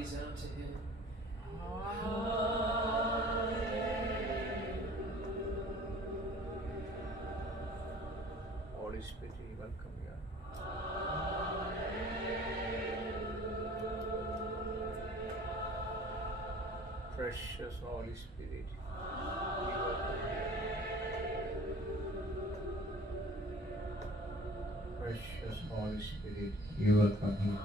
praise out to Him. Holy Spirit, we welcome you. Precious Holy Spirit, we welcome you. Precious Holy Spirit, we welcome you.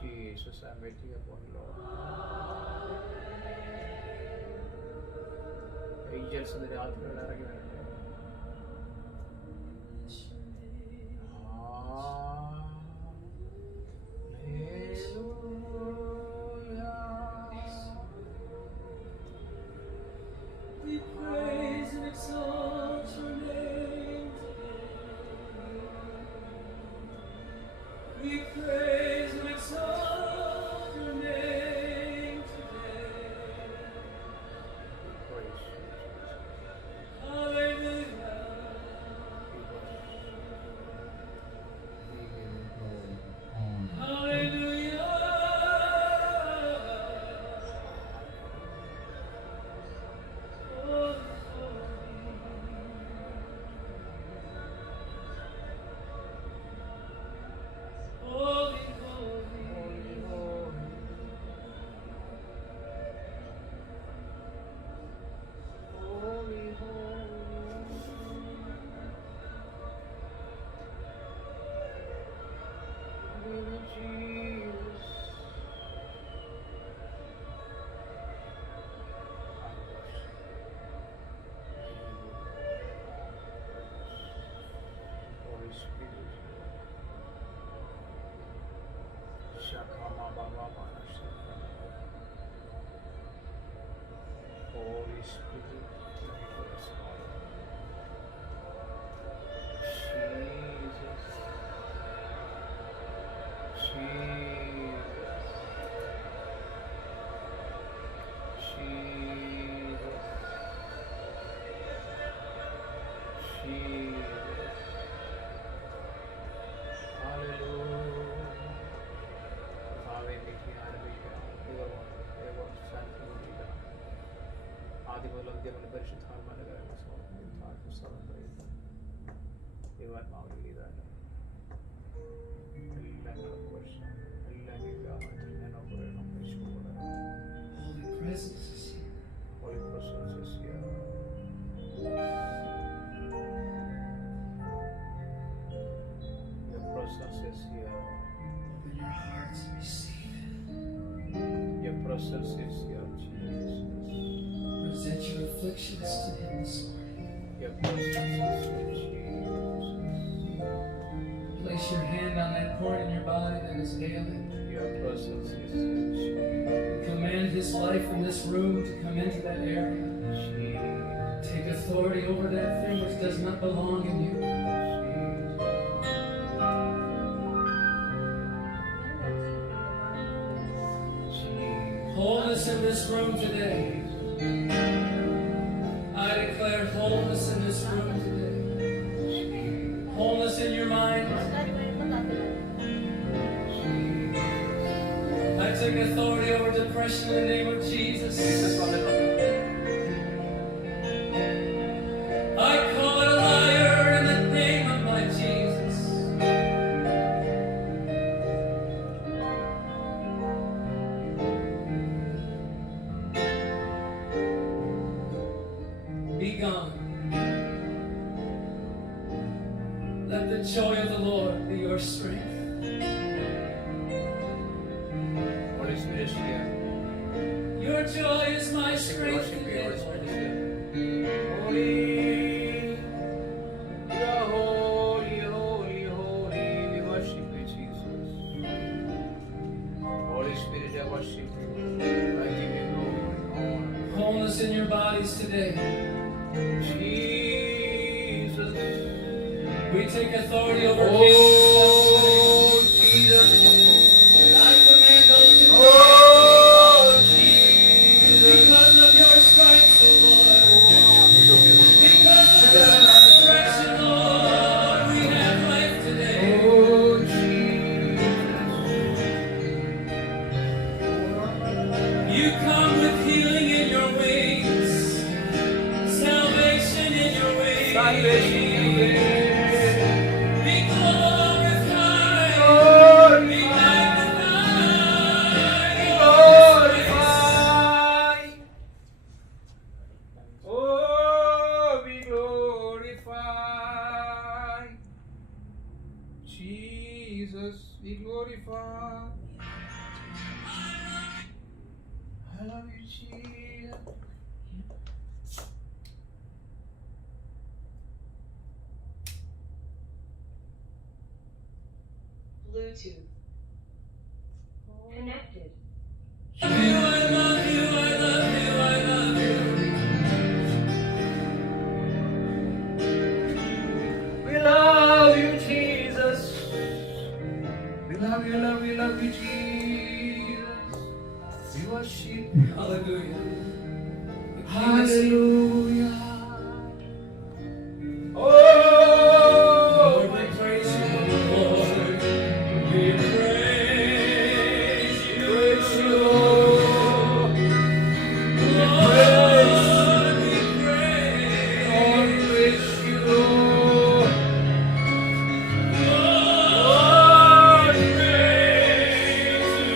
Jesus, I'm waiting upon Lord. Angels in the രാത്രിയിൽ ഇറങ്ങി വരട്ടെ. We praise and exalt your name today. We praise and exalt your name today. Praise you, Jesus. Hallelujah. We give you glory, honor. Hallelujah. Oh, holy, holy. Holy, holy. Holy, holy. Holy Jesus. Holy Spirit. Holy Spirit, lead us all. Jesus, Jesus, Jesus, Jesus. Hallelujah. ആദ്യമുതൽ പരിശുദ്ധാത്മാവിന്റെ കാര്യങ്ങൾ സമർപ്പിക്കുന്നു. ദൈവാത്മാവിന്റെ ഗീതാനം എല്ലാം വർഷം എല്ലാം ഞാൻ പറയണം. Holy presence is here. Holy presence is here. Your presence is here. Open your hearts and receive it. Your presence is here, Jesus. Present your afflictions to Him this morning. Your presence is here, Jesus. Place your hand on that part in your body that is ailing. Your presence is here, Jesus. Command His life in this room to come into that area. Take authority over that thing which does not belong in you. Wholeness in this room today. I declare wholeness in this room today. Wholeness in your mind. I take authority over depression in the name of Jesus. I call it a liar in the name of my Jesus. Be gone. Let the joy of the Lord be your strength. Holy Spirit is here. Your joy is my Worship strength you, today. Holy Spirit is here. Holy, you are holy, holy, holy. We worship you, Jesus. Holy Spirit, I worship you. I give you glory, honor. Wholeness in your bodies today. Jesus, We take authority over Oh, Jesus. And I command those to Oh, Jesus. because of your stripes, O Lord. Because of your resurrection, Lord, we have life today. Oh, Jesus. You come with healing in your wings, salvation in your wings. Salvation in your wings. Be glorified. Glorified. Be magnified. Glorified. Oh, be glorified. Jesus, be glorified. I love you, Jesus. Bluetooth connected. I love you, I love you, I love you. We love you, Jesus. We love you, love you, love you, Jesus. We worship you. Hallelujah. Hallelujah. Lord, Oh, we praise you, Lord. We praise you. praise you, Lord. Lord, we Lord, praise. praise you, Lord. Lord, we praise you.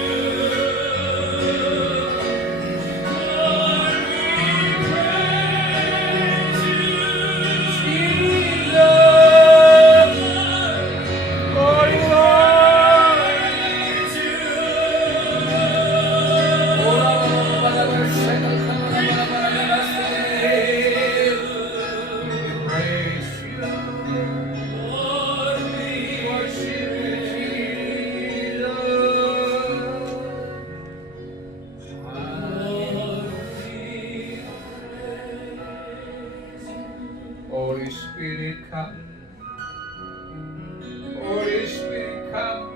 Lord, we praise you. Jesus. Glory, glory. Praise you. Praise you. Lord, we Worship you, Jesus. Holy Spirit, come. Holy Spirit, come.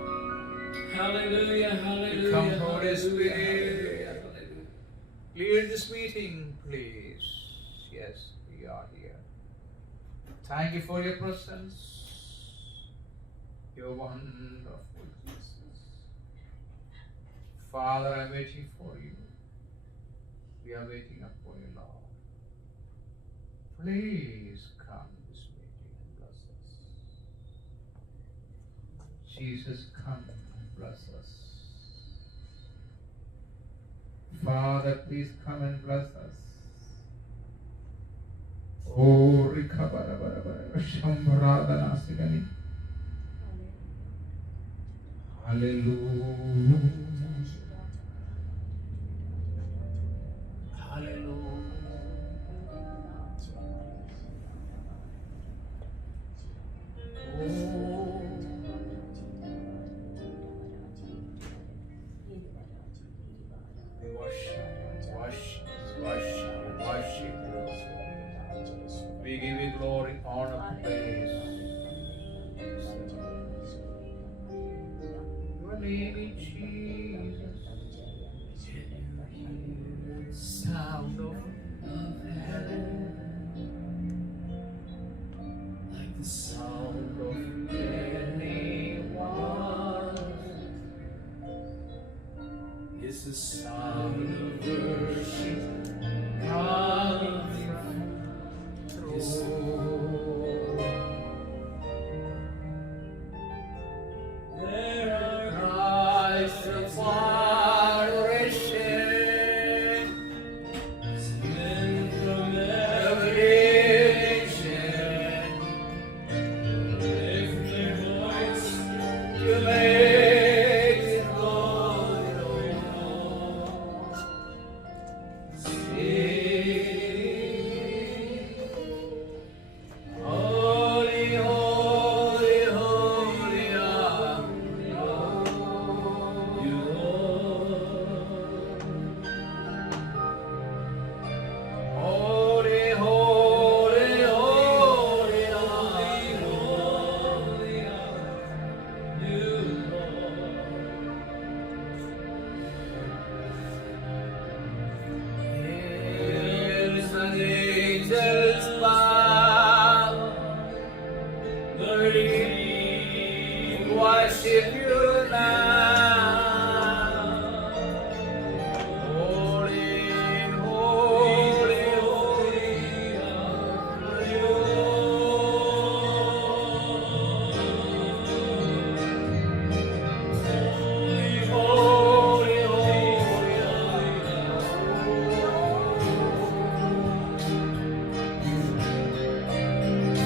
Hallelujah, hallelujah. Come, Holy hallelujah, Spirit. hallelujah, hallelujah. Lead this meeting, please. Yes, we are here. Thank you for your presence. You're wonderful, Jesus. Father, I'm waiting for you. We are waiting up for you, Lord. Please come this meeting and bless us. Jesus, come and bless us. Father, please come and bless us. Oh, Rikabara Shambaradana Sigani. Hallelujah. Hallelujah. We worship you. We give you glory, honor, praise. Your name is Jesus. Sound of heaven, Like the sound of many waters. It's the sound of worship coming from throne. there are Christ of adoration, men from every nation, lift their voice. to make it glorious. worship you now. Holy, holy, holy are you. Holy, holy, holy are you.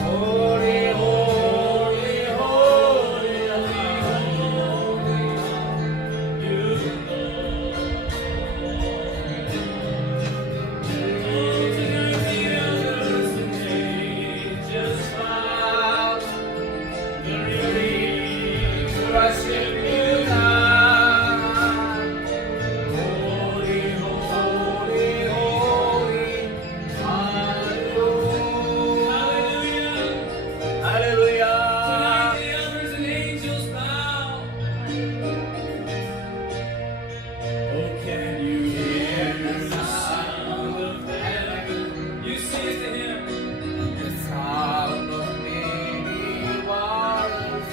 Holy, holy, holy are you. Just bow, worship you now. Holy, holy, holy are you. Hallelujah. Tonight the elders and angels bow. Oh, can you hear the sound of heaven? You sing it to him. The sound of many waters.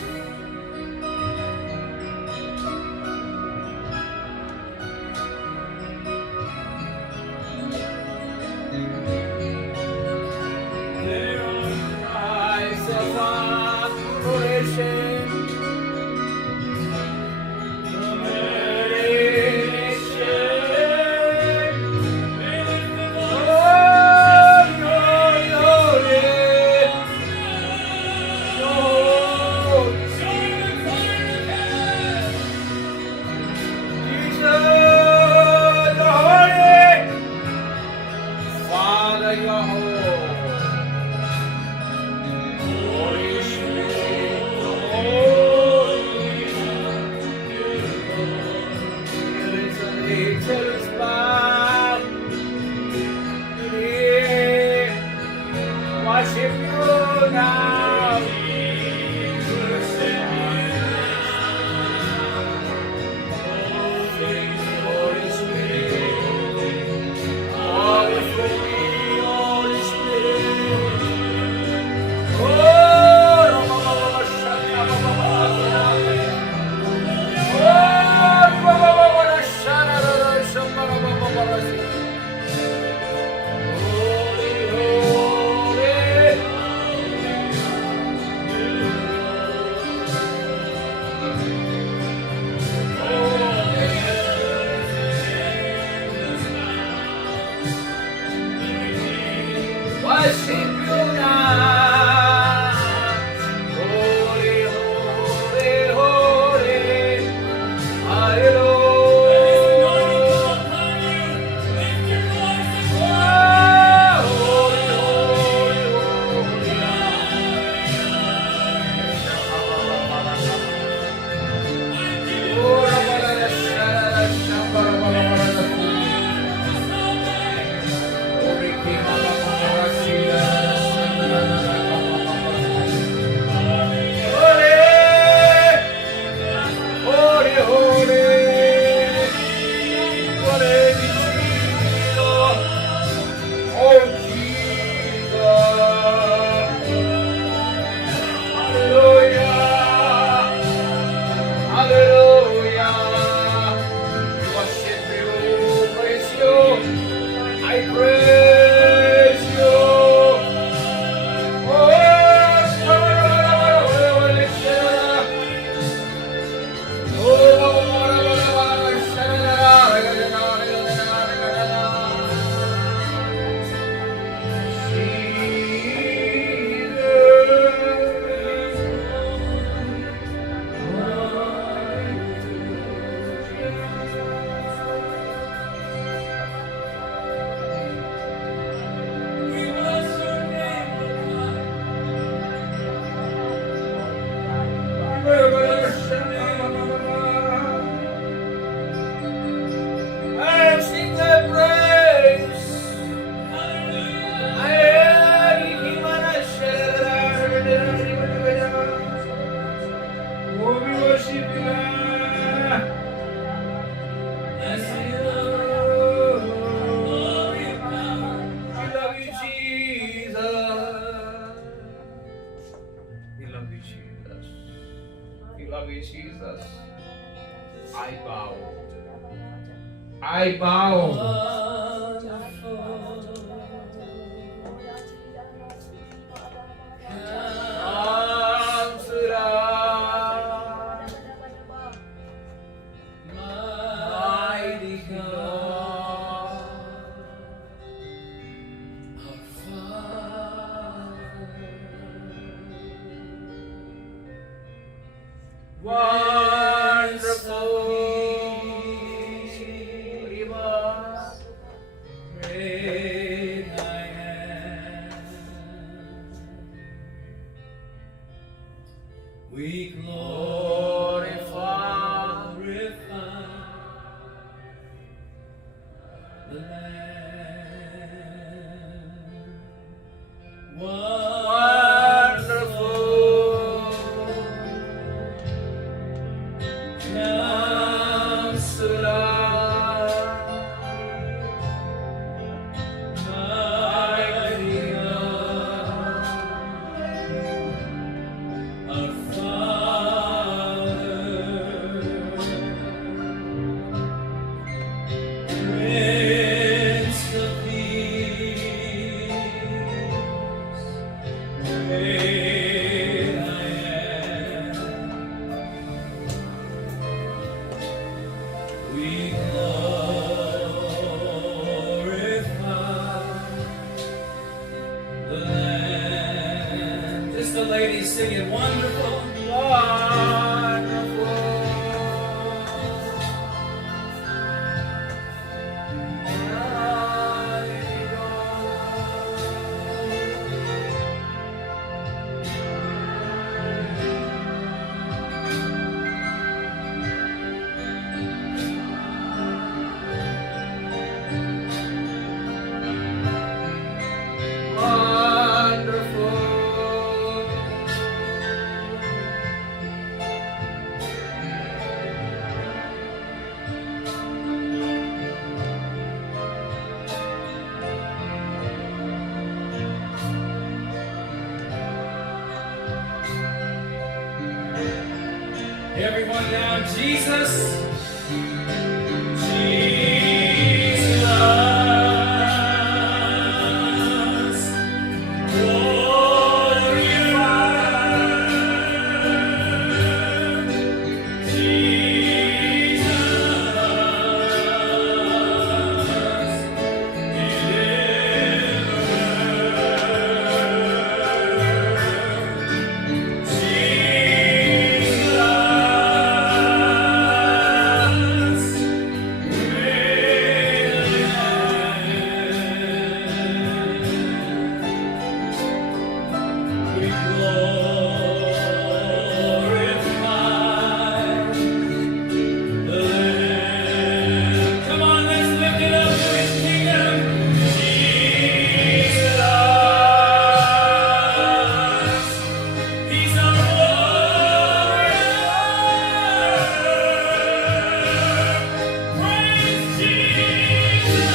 There are cries of adoration. Father, you are holy. Holy Spirit, holy. Here is an angel's bow. Here, worship you now. Holy Spirit, Holy Spirit, Holy Spirit. Oh, holy, holy. Jesus. We love you, Jesus. I bow. I bow. Mighty God, our Father, Wonderful. great I am. We glorify the Lamb. Wonderful. Counselor. Mighty God. Our Father, Prince of Peace, great I am. We glorify the Lamb. Just the ladies singing wonderful. Wonderful. Mighty Everyone down, Jesus. Jesus. Glorify. Come on, let's lift it up to His kingdom. Jesus, He's our warrior. Praise Jesus.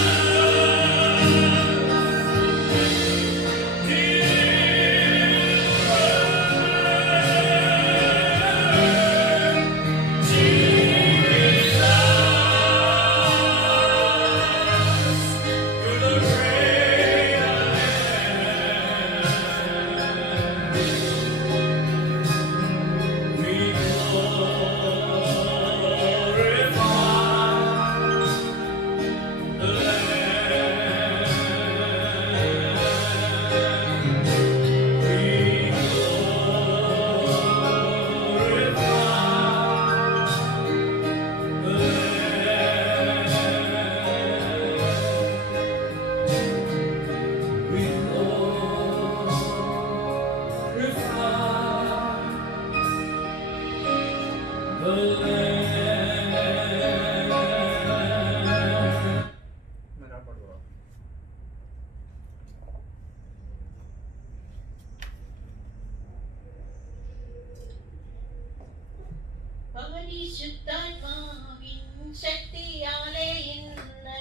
പരിശുദ്ധാത്മാവിൻ ശക്തിയാലെ ഇന്ന്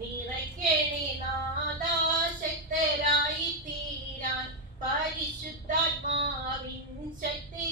നിറയ്ക്കണേ നാഥാ, ശക്തരായി തീരാൻ പരിശുദ്ധാത്മാവിൻ ശക്തി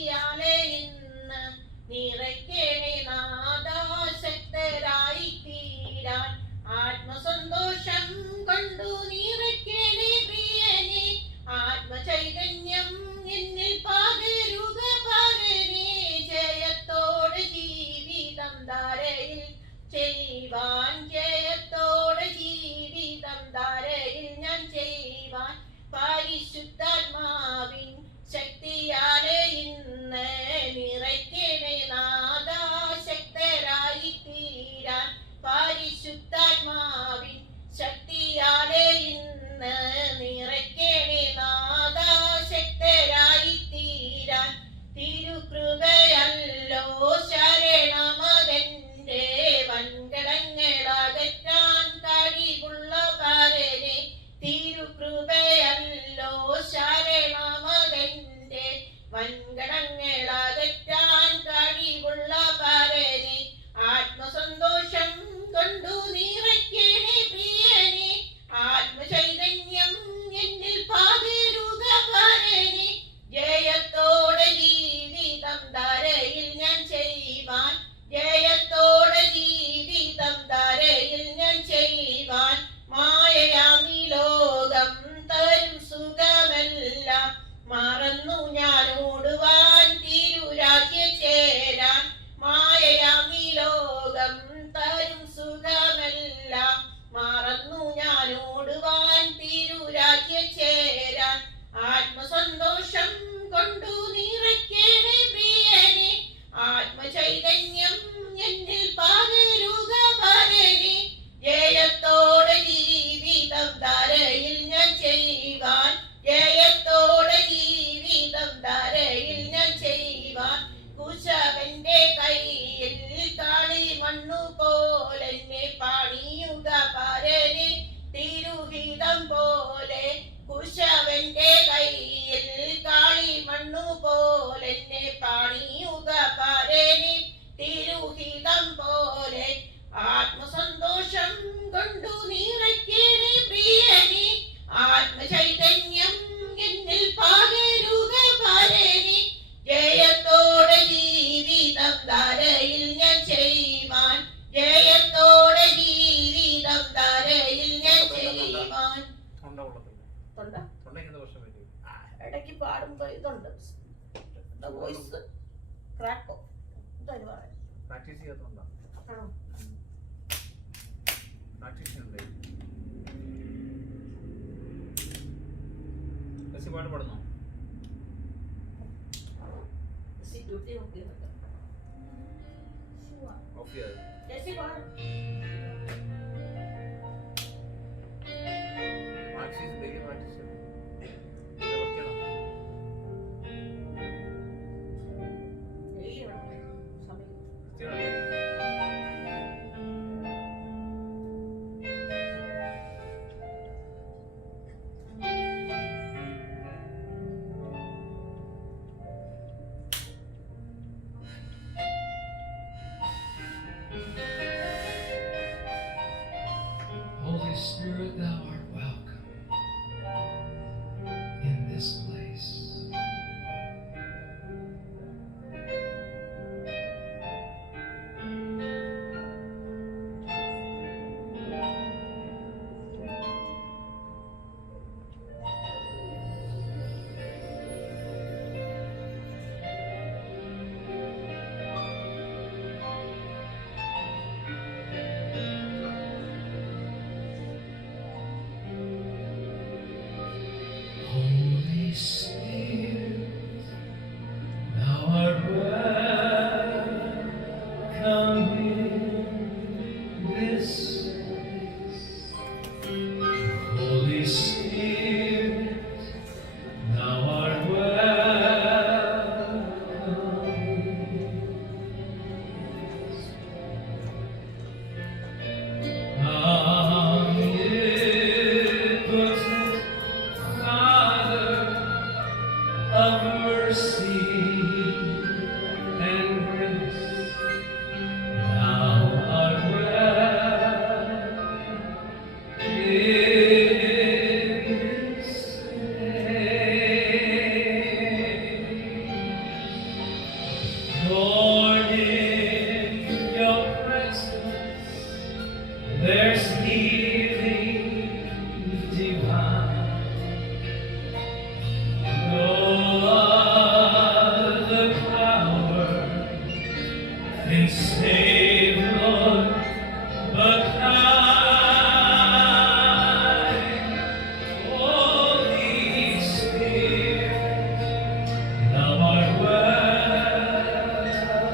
ഭാരങ്ങളകറ്റാൻ കഴിവുള്ള പരനെ ആത്മസന്തോഷം കൊണ്ടു നിറയ്ക്കണേ പ്രിയനെ ആത്മചൈതന്യം എന്നിൽ പകരുക പരനെ ജയത്തോടെ ജീവിതം ധരയിൽ ഞാൻ ചെയ്യുവാൻ ജയത്തോടെ ജീവിതം ധരയിൽ ഞാൻ ചെയ്യുവാൻ മായയാമി ലോകം തരും സുഖമെല്ലാം മറന്നു ഞാൻ ഓടുവാൻ തിരുരാജ്യ ചേരാൻ മായയാമി ലോകം തരും സുഖമെല്ലാം മറന്നു ഞാൻ ഓടുവാൻ തിരുരാജ്യ ചേരാൻ ആത്മസന്തോഷം കൊണ്ടു നിറയ്ക്കണേ പ്രിയനെ ആത്മചൈതന്യം എന്നിൽ പകരുക പരനെ ജയത്തോടെ ജീവിതം ധരയിൽ ഞാൻ ചെയ്യുവാൻ ജയത്തോടെ ജീവിതം ധരയിൽ ഞാൻ ചെയ്യുവാൻ കുശവന്റെ കയ്യിൽ കളി മണ്ണു പോലെന്നെ പണിയുക പരനെ തിരുഹിതം പോലെ കുശവന്റെ കയ്യിൽ കളി മണ്ണു പോലെന്നെ പണിയുക പരനെ തിരുഹിതം പോലെ ആത്മസന്തോഷം കൊണ്ടു നിറയ്ക്കണേ പ്രിയനെ ആത്മചൈതന്യം എന്നിൽ പകരുക പരനെ ജയത്തോടെ ജീവിതം ധരയിൽ ഞാൻ ചെയ്യുവാൻ ജയത്തോടെ ജീവിതം ധരയിൽ ഞാൻ ചെയ്യുവാൻ ഇടയ്ക്ക് പാടുമ്പോ ഇതുണ്ട് വോയിസ് ക്രാക്കോ എന്തായാലും പറയാം പ്രാക്ടീസ് ചെയ്യാത്തതുകൊണ്ടാ ആണോ പ്രാക്ടീസ് ചെയ്യണ്ടേ പാട്ട് പാടുന്നോ ഓഫ് ചെയ്യാതെ പ്രാക്ടീസ് ഡെയിലി പ്രാക്ടീസ് ചെയ്യണം Holy Spirit, thou art welcome in this place. Holy Spirit, thou art welcome in this place. Holy Spirit, thou art welcome. Omnipotent Father of mercy and grace, thou art welcome in this place. Lord, in your presence there's healing divine. No other power can save, Lord, but thine. Holy Spirit, thou art welcome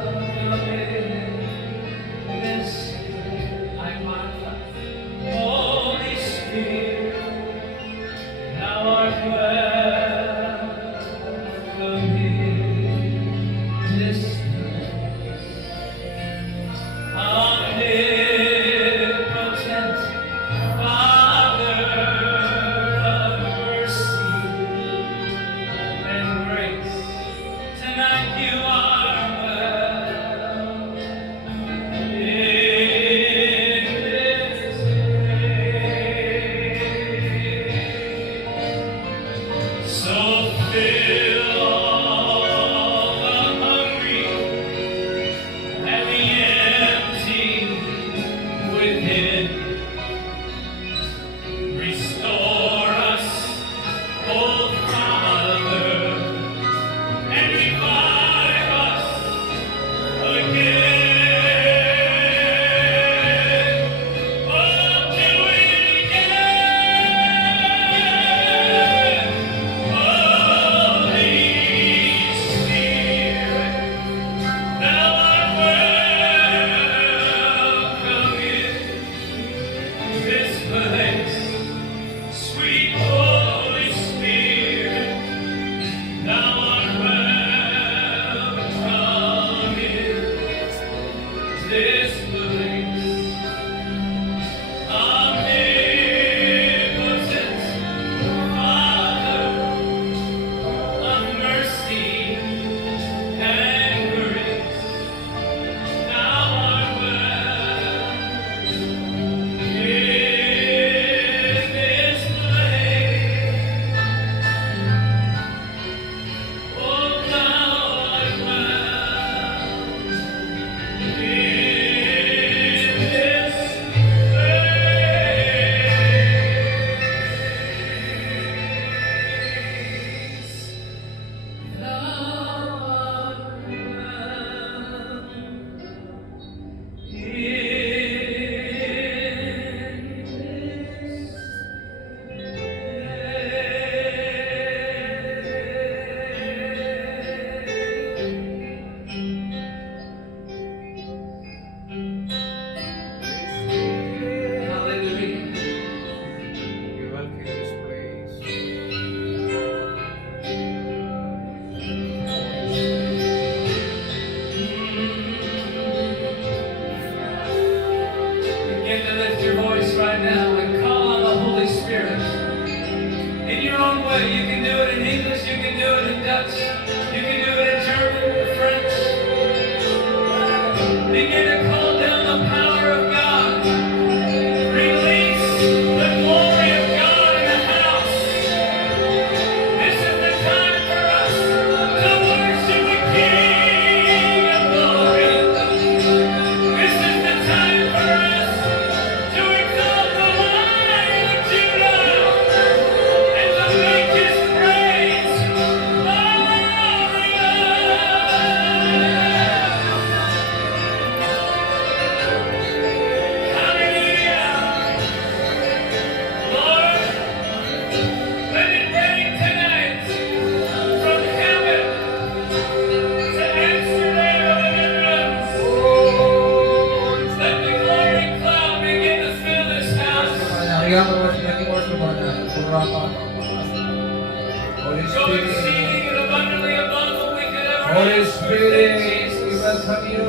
Holy Spirit, we welcome you.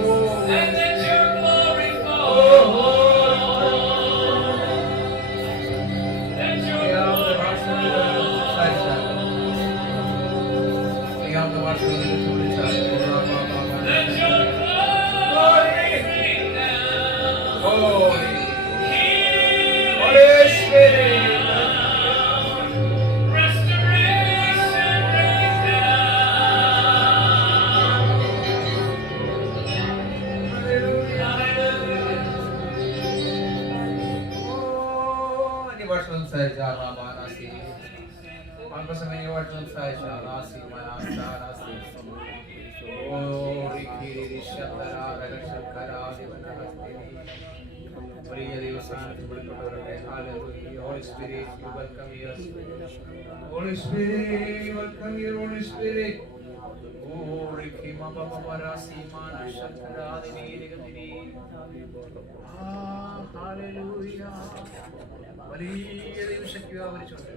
And let your glory fall. Let your glory let your glory bring down. Holy Spirit. Restoration bring down. Hallelujah. Any words from Saja Baba Nasi? One person, any words from Saja Nasi, Manasa, Oh, Riki, Shatara, Shakara, Hallelujah. Holy Spirit, you welcome you. Holy Spirit, welcome you, Holy Spirit. Oh, Riki, Mama, Rasi, Mana, Shakara, Hallelujah. വലിയ ദൈവശക്തി ആവരിച്ചുകൊണ്ട്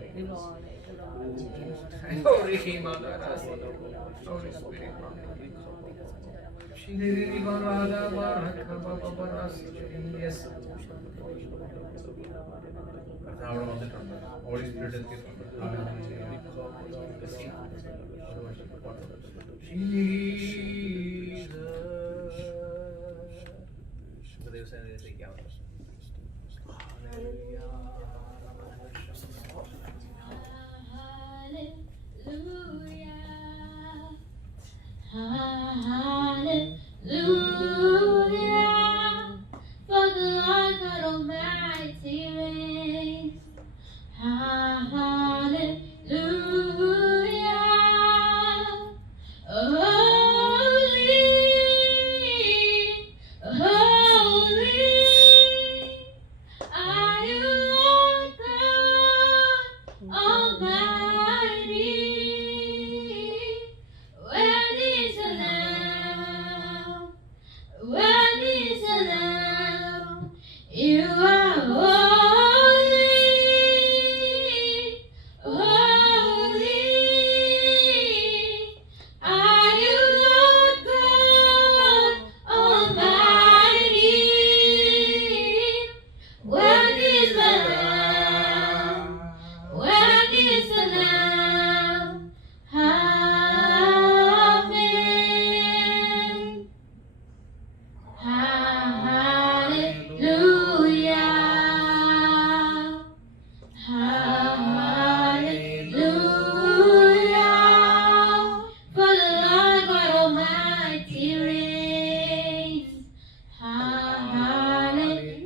Shiriri barada baraka baba barasi yes. അവിടെ വന്നിട്ടുണ്ട് holy spirit എത്തിയിട്ടുണ്ട് ദൈവസേനയിലേക്കാവുന്നു. Hallelujah, for the Lord God Almighty reigns. Hallelujah, holy, holy are you, Lord God Almighty. Worthy is the Lamb, worthy is the Lamb. You are holy, holy are you, Lord God Almighty. Worthy is the Lamb, worthy is the Lamb. Amen. Hallelujah, hallelujah, for the Lord God Almighty reigns.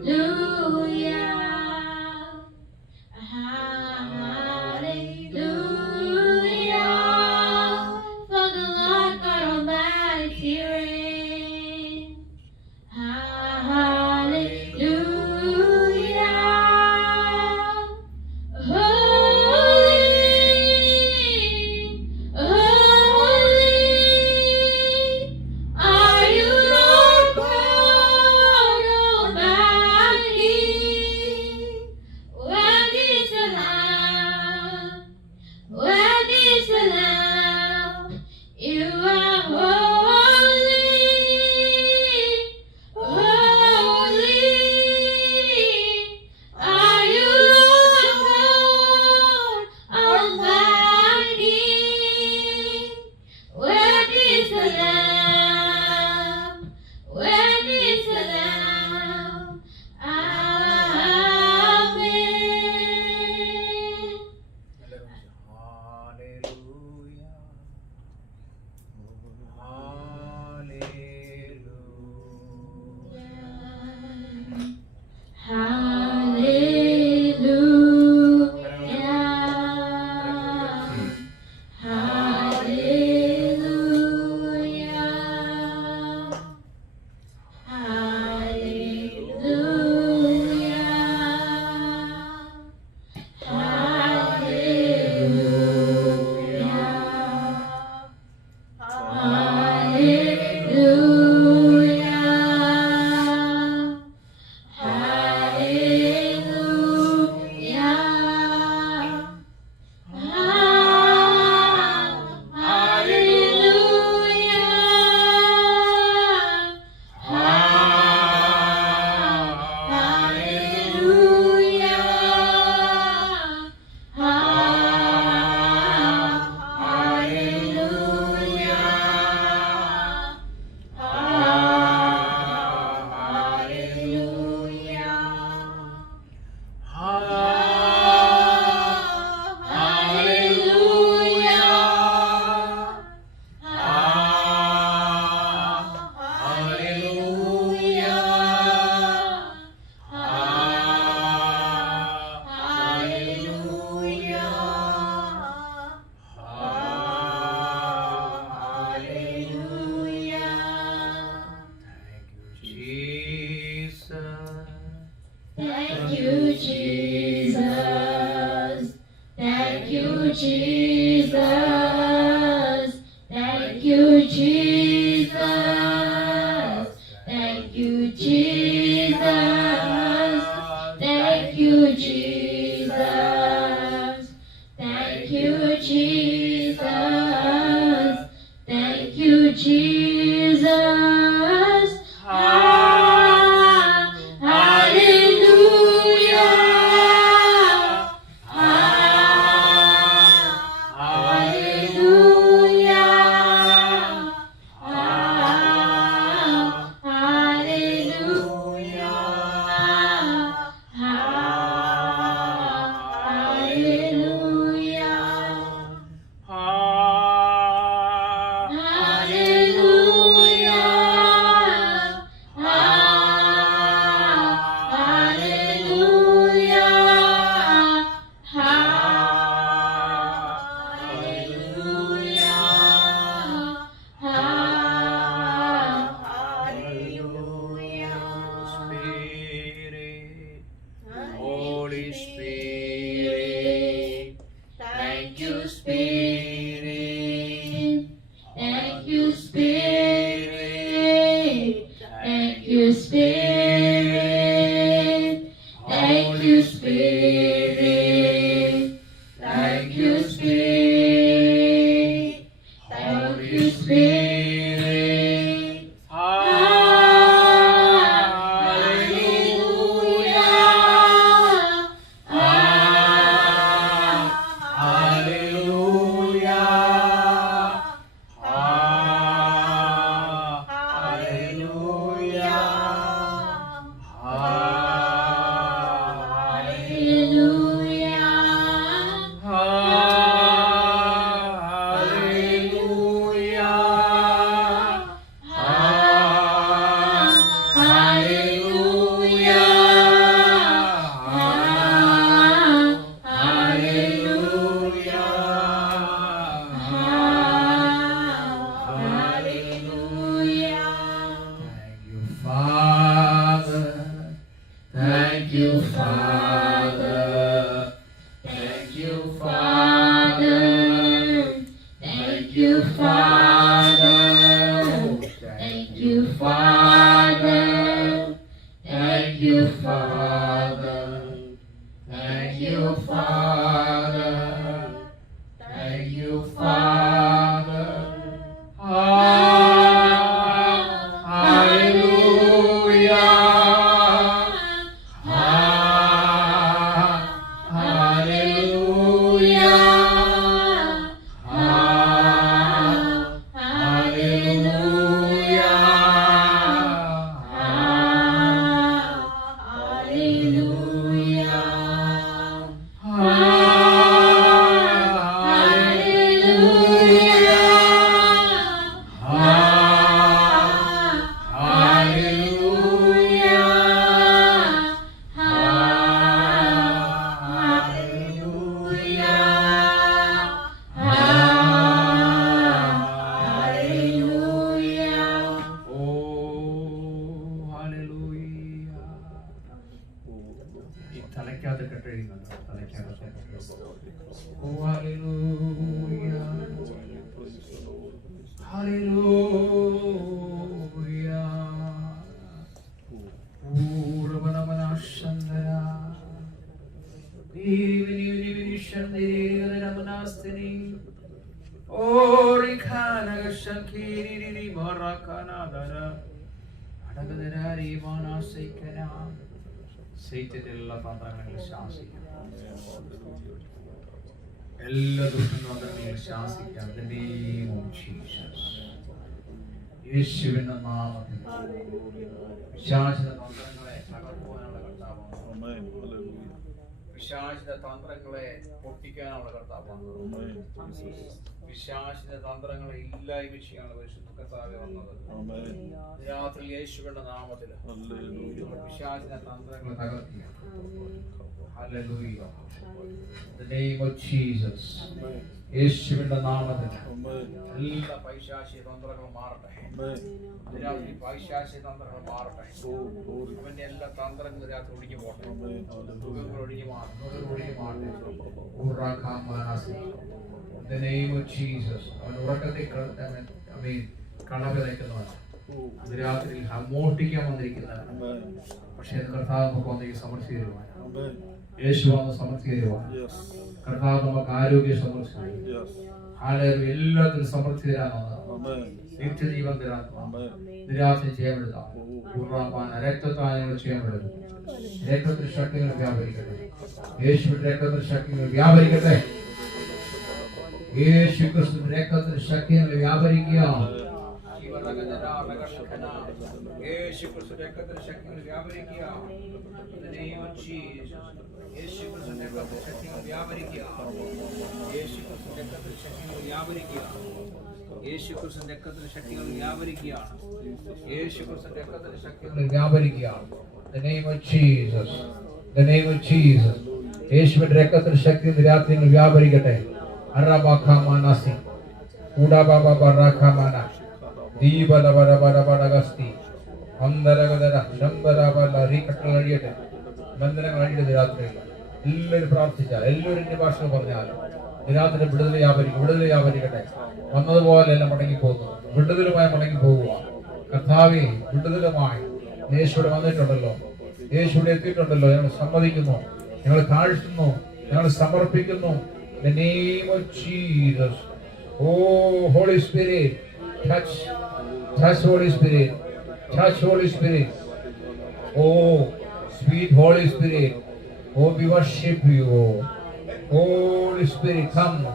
Hallelujah, hallelujah, for the Lord God Almighty reigns. Hallelujah, holy, holy are you, Lord God Almighty. Worthy is the Lamb, worthy is the Lamb. You are holy, holy are you, Lord God Almighty. Worthy is the Lamb, worthy is the Lamb. Amen. Thank you, Jesus. Thank you, Jesus. Thank you, Jesus. Thank you, Jesus. Thank you, Jesus. Thank you, Jesus. Thank you, Jesus. you, Father. Thank you, Father. Thank you, Father. Thank you, Father. Hallelujah. Hallelujah. തലയ്ക്കകത്ത് കെട്ടഴിയുന്നുണ്ട്. തലയ്ക്കകത്ത് ഓ hallelujah hallelujah ഊർവനമനാശന്തര നീവിനിവിനിവിനിഷന്ദിരമനാസ്തിനി ഓറിഖാനഗശംഖീരിരി മറകനാദര അടകദരാരി മാനാസൈകന സൈത്യത്തിന്റെ എല്ലാ തന്ത്രങ്ങളും ശാസിക്കാം. എല്ലാ ദുഷ്ടതന്ത്രങ്ങളും ശാസിക്കാം. യേശുവിന്റെ നാമത്തിൽ പിശാചിന്റെ തന്ത്രങ്ങളെ തകർക്കുവാനുള്ള കർത്താവാണ്. പിശാചിന്റെ തന്ത്രങ്ങളെ പൊട്ടിക്കാനുള്ള കർത്താവാണ്. പിശാചിന്റെ തന്ത്രങ്ങളെ ഇല്ലായ്മ ചെയ്യാനുള്ള പരിശുദ്ധ കർത്താവേ വന്നത്. രാത്രി യേശുവിന്റെ നാമത്തിൽ പിശാചിന്റെ തന്ത്രങ്ങളെ തകർക്കുക. Hallelujah. The name of Jesus. യേശുവിന്റെ നാമത്തിൽ എല്ലാ പൈശാചിക തന്ത്രങ്ങളും മാറട്ടെ. രാത്രി പൈശാചിക തന്ത്രങ്ങൾ മാറട്ടെ. അവന്റെ എല്ലാ തന്ത്രങ്ങളും രാത്രി ഒഴിഞ്ഞു പോട്ടെ. ഒഴിഞ്ഞു മാറട്ടെ. The name of Jesus. അവൻ ഉറക്കത്തെ കളവ് നയിക്കുന്നവൻ. അത് രാത്രി മോഷ്ടിക്കാൻ വന്നിരിക്കുന്നവൻ. പക്ഷെ കർത്താവ് നമുക്ക് വന്നേക്ക് സമൃദ്ധി തരുവാൻ. യേശു വന്ന് സമൃദ്ധി തരുവാൻ. കർത്താവ് നമുക്ക് ആരോഗ്യ സമൃദ്ധി എല്ലാത്തിനും സമൃദ്ധി തരാമെന്ന് നിത്യജീവൻ തരാമെന്ന് രാത്രി ചെയ്യാമെടുത്താം. രക്തത്താൽ ഞങ്ങൾ ചെയ്യാമെടുത്തു. രക്തത്തിൽ ശക്തികൾ വ്യാപരിക്കട്ടെ. യേശുവിന്റെ രക്തത്തിൽ ശക്തികൾ വ്യാപരിക്കട്ടെ. യേശു ക്രിസ്തു രക്തത്തിൽ ശക്തികൾ വ്യാപരിക്കുക. യേശു ക്രിസ്തു രക്തത്തിൽ ശക്തികൾ വ്യാപരിക്കുക. യേശു ക്രിസ്തു രക്തത്തിൽ ശക്തികൾ വ്യാപരിക്കുക. യേശു ക്രിസ്തു രക്തത്തിൽ ശക്തികൾ വ്യാപരിക്കുക. യേശു ക്രിസ്തു രക്തത്തിൽ ശക്തികൾ വ്യാപരിക്കുകയാണ്. യേശു ക്രിസ്തു രക്തത്തിൽ ശക്തികൾ വ്യാപരിക്കുകയാണ്. The name of Jesus. The name of Jesus. യേശുവിന്റെ രക്തത്തിൽ ശക്തി രാത്രി വ്യാപരിക്കട്ടെ. അറബഖമാനസി ഉഡബബബറഖമന ദീപലബരബരബരഗസ്തി അന്തരഗദര ശംബരബല റീകട്ടൽ അഴിയട്ടെ. ബന്ധനങ്ങൾ അഴിയട്ടെ. രാത്രി എല്ലാവരും പ്രാർത്ഥിച്ചാൽ, എല്ലാവരും ഭാഷകൾ പറഞ്ഞാൽ രാത്രി വിടുതൽ വ്യാപരിക്കട്ടെ. വന്നതുപോലെ എല്ലാം മടങ്ങി പോകുന്നു. വിടുതലുമായി മടങ്ങി പോകുക. കർത്താവേ, വിടുതലുമായി യേശുവിടെ വന്നിട്ടുണ്ടല്ലോ, യേശുവിടെ എത്തിയിട്ടുണ്ടല്ലോ. ഞങ്ങൾ സമ്മതിക്കുന്നു, ഞങ്ങൾ താഴ്ത്തുന്നു, ഞങ്ങൾ സമർപ്പിക്കുന്നു. The name of Jesus. Oh, Holy Spirit, touch Holy Spirit, touch Holy Spirit. Oh, sweet Holy Spirit. Oh, we worship you. Holy Spirit, come.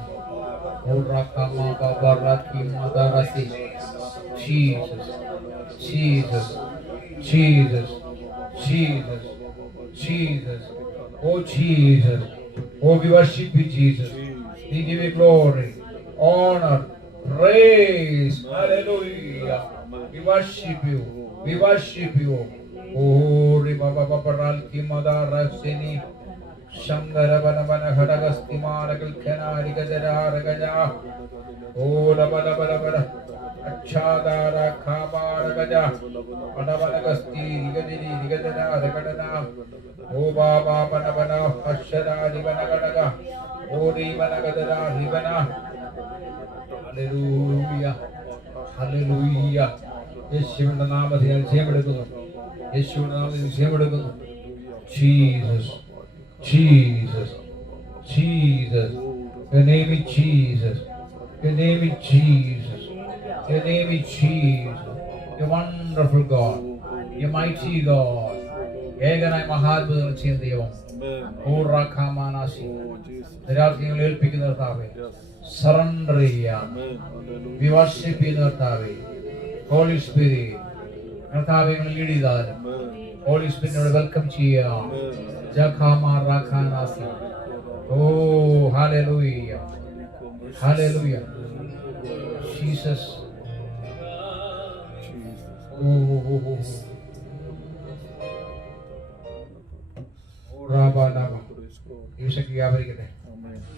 Oh, Rakama Babaraki Madarasi. Jesus, Jesus, Jesus, Jesus, Jesus. Oh, Jesus. Oh, we worship you, Jesus. We give you glory, honor, praise. Hallelujah. We worship you. We worship you. Oh, Ribaba Babaral Kimadara Sini Shangara Banabana Hadagasti Marakal Kenari Gajara Gaja. Oh, Rabada Achadara Kamara Gaja. Anabanagasti Rigadi Rigadana Ragadana. Oh, Baba Banabana Ashara Ribanagadaga. Oh, Ribanagadara Ribana. Hallelujah. Hallelujah. യേശുവിന്റെ നാമത്തിൽ ഞാൻ ജയമെടുക്കുന്നു. യേശുവിന്റെ നാമത്തിൽ ജയമെടുക്കുന്നു. Jesus, Jesus, Jesus. Your name is Jesus. Your name is Jesus. Your name is Jesus. You're wonderful God. You're mighty God. ഏകനായ മഹാത്ഭുതങ്ങൾ ചെയ്യുന്ന ദൈവം. നിരാശങ്ങൾ ഏൽപ്പിക്കുന്ന കർത്താവേ, സറണ്ടർ ചെയ്യാം. We worship you കർത്താവേ. Holy Spirit, കർത്താവേ ഞങ്ങളെ ലീഡ് ചെയ്താലും Holy Spirit വെൽക്കം ചെയ്യാം. ജഖാമാറാഖാനാസി. Oh, hallelujah. Hallelujah. Jesus. Oh. Rabanama. ദൈവശക്തി വ്യാപരിക്കട്ടെ.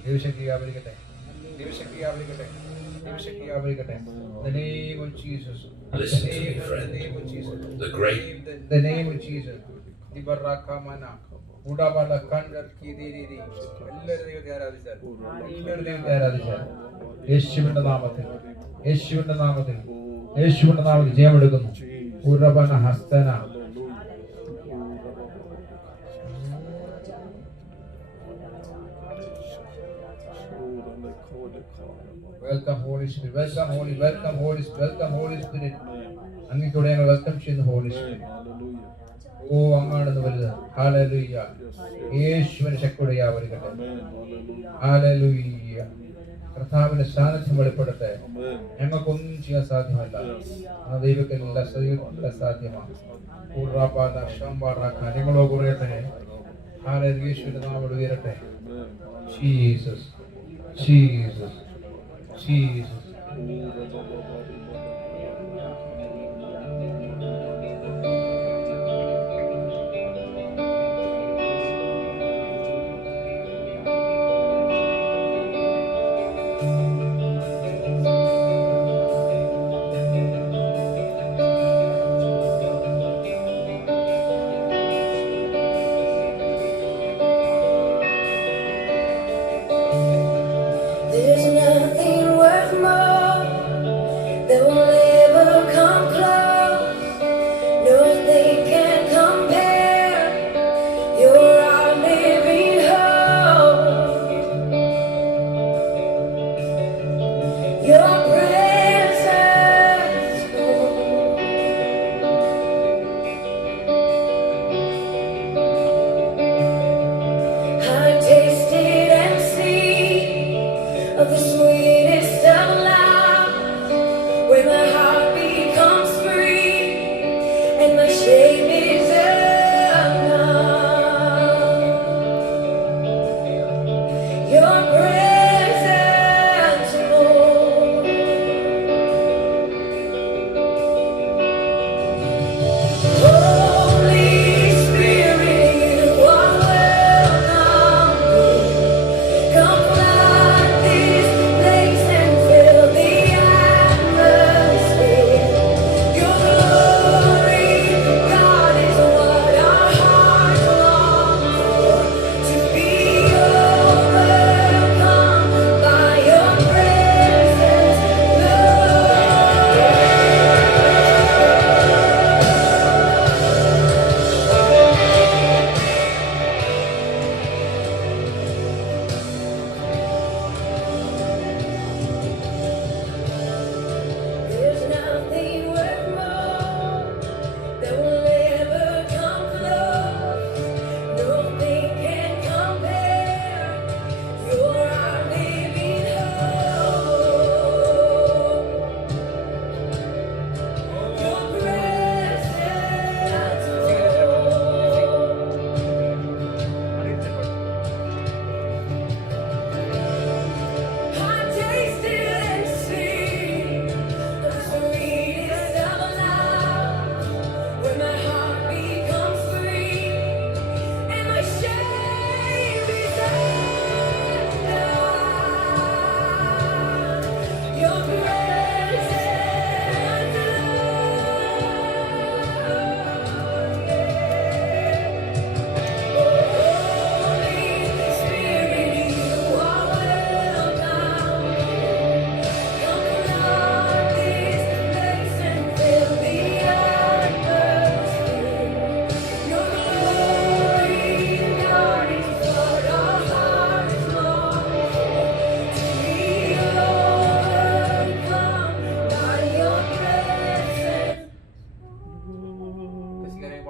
ദൈവശക്തി വ്യാപരിക്കട്ടെ. ദൈവശക്തി വ്യാപരിക്കട്ടെ. ദൈവശക്തി വ്യാപരിക്കട്ടെ. The name of Jesus. Listen to me, friend. The great. The name of Jesus. Dibarakamana. ഉടബല കണ്ടർ കിരീരി. എല്ലാവരും ദൈവത്തെ ആരാധിച്ചാൽ. എല്ലാവരും ദൈവത്തെ ആരാധിച്ചാൽ. യേശുവിന്റെ നാമത്തിൽ. യേശുവിന്റെ നാമത്തിൽ. യേശുവിന്റെ നാമത്തിൽ ജയമെടുക്കുന്നു. ഉറബന ഹസ്തന. Welcome Holy Spirit. Welcome Holy Spirit. Welcome Holy Spirit. അങ്ങോട്ട് ഞങ്ങൾ വെൽക്കം ചെയ്യുന്നു Holy Spirit. ഓ അങ്ങാണെന്ന് വലുത്. ഹല്ലേലൂയ. യേശുവിന്റെ ശക്തിയോടെ വ്യാപരിക്കട്ടെ. ഹല്ലേലൂയ. കർത്താവിന്റെ സാന്നിധ്യം വെളിപ്പെടട്ടെ. ഞങ്ങൾക്കൊന്നും ചെയ്യാൻ സാധ്യമല്ല. ദൈവത്തിനുള്ള സാധ്യമാണ്. ഞങ്ങളോ കുറയട്ടെ. ഹല്ലേലൂയ. യേശുവിന്റെ നാമം ഉയരട്ടെ. Jesus, Jesus, Jesus. There's nothing worth more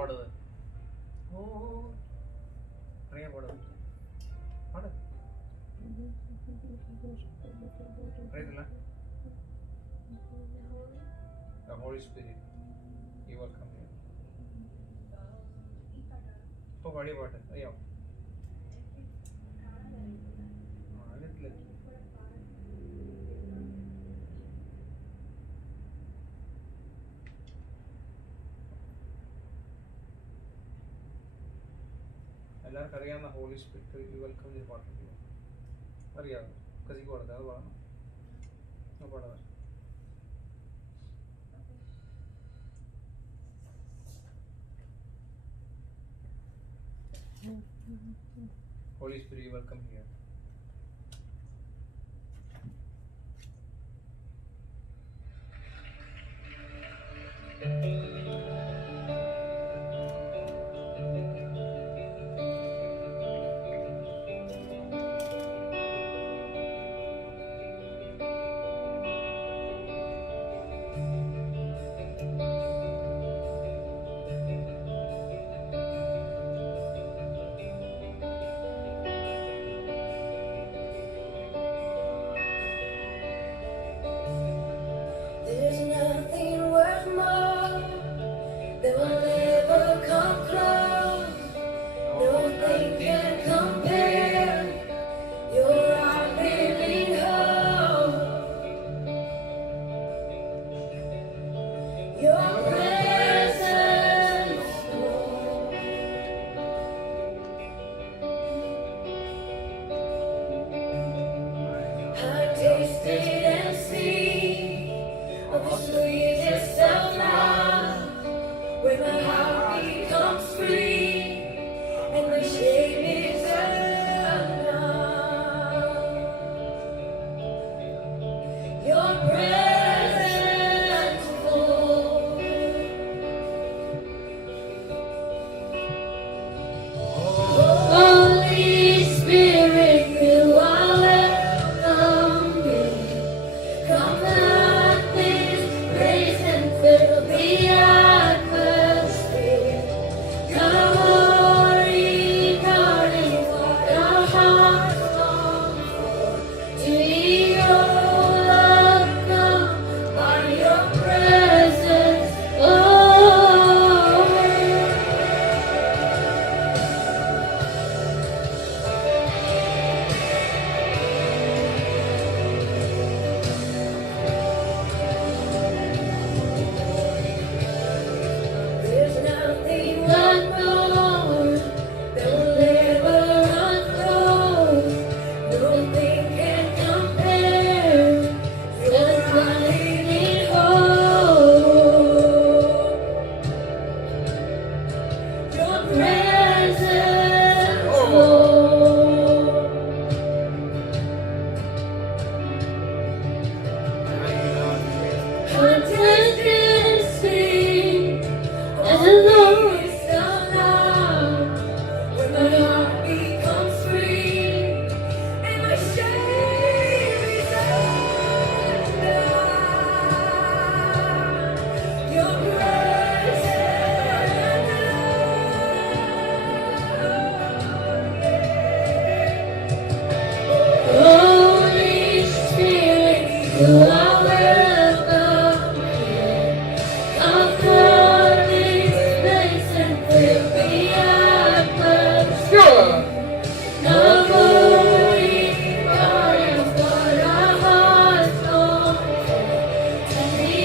പാടുന്നത്? ഓ അറിയാൻ പാടുന്നത് പാട്. അറിയത്തില്ല? The Holy Spirit, you will come here. ഇപ്പൊ പാടിയ പാട്ട് അറിയാം? അറിയത്തില്ല. എല്ലാവർക്കും അറിയാവുന്ന ഹോളി സ്പിരിറ്റ് യു വെൽക്കം ഈ പാട്ട് അറിയാമോ? കസിക്ക് പാടത്തെ അത് പാടണം. പാടാം. Holy Spirit, you welcome here. There's nothing worth more that will ever come close. Nothing can compare. You're our living hope. Your presence, Lord. I tasted and seen of the sweetest of love, when my heart becomes free and my shame is undone. Your presence, Lord. Holy Spirit, you are welcome here. Come flood this place and fill the atmosphere. Come, Holy Garden, what our hearts long for, to be overcome by your presence, Lord. There's nothing but more that will ever unfold. Nothing can compare. You're my living hope. Your presence, Lord. Content and sing as the Lord is alive. When my heart becomes free and my shame is undone. Your presence, Holy Spirit, you are welcome here. Come flood this place and fill the atmosphere. Come, Holy Garden, what our hearts long for, to be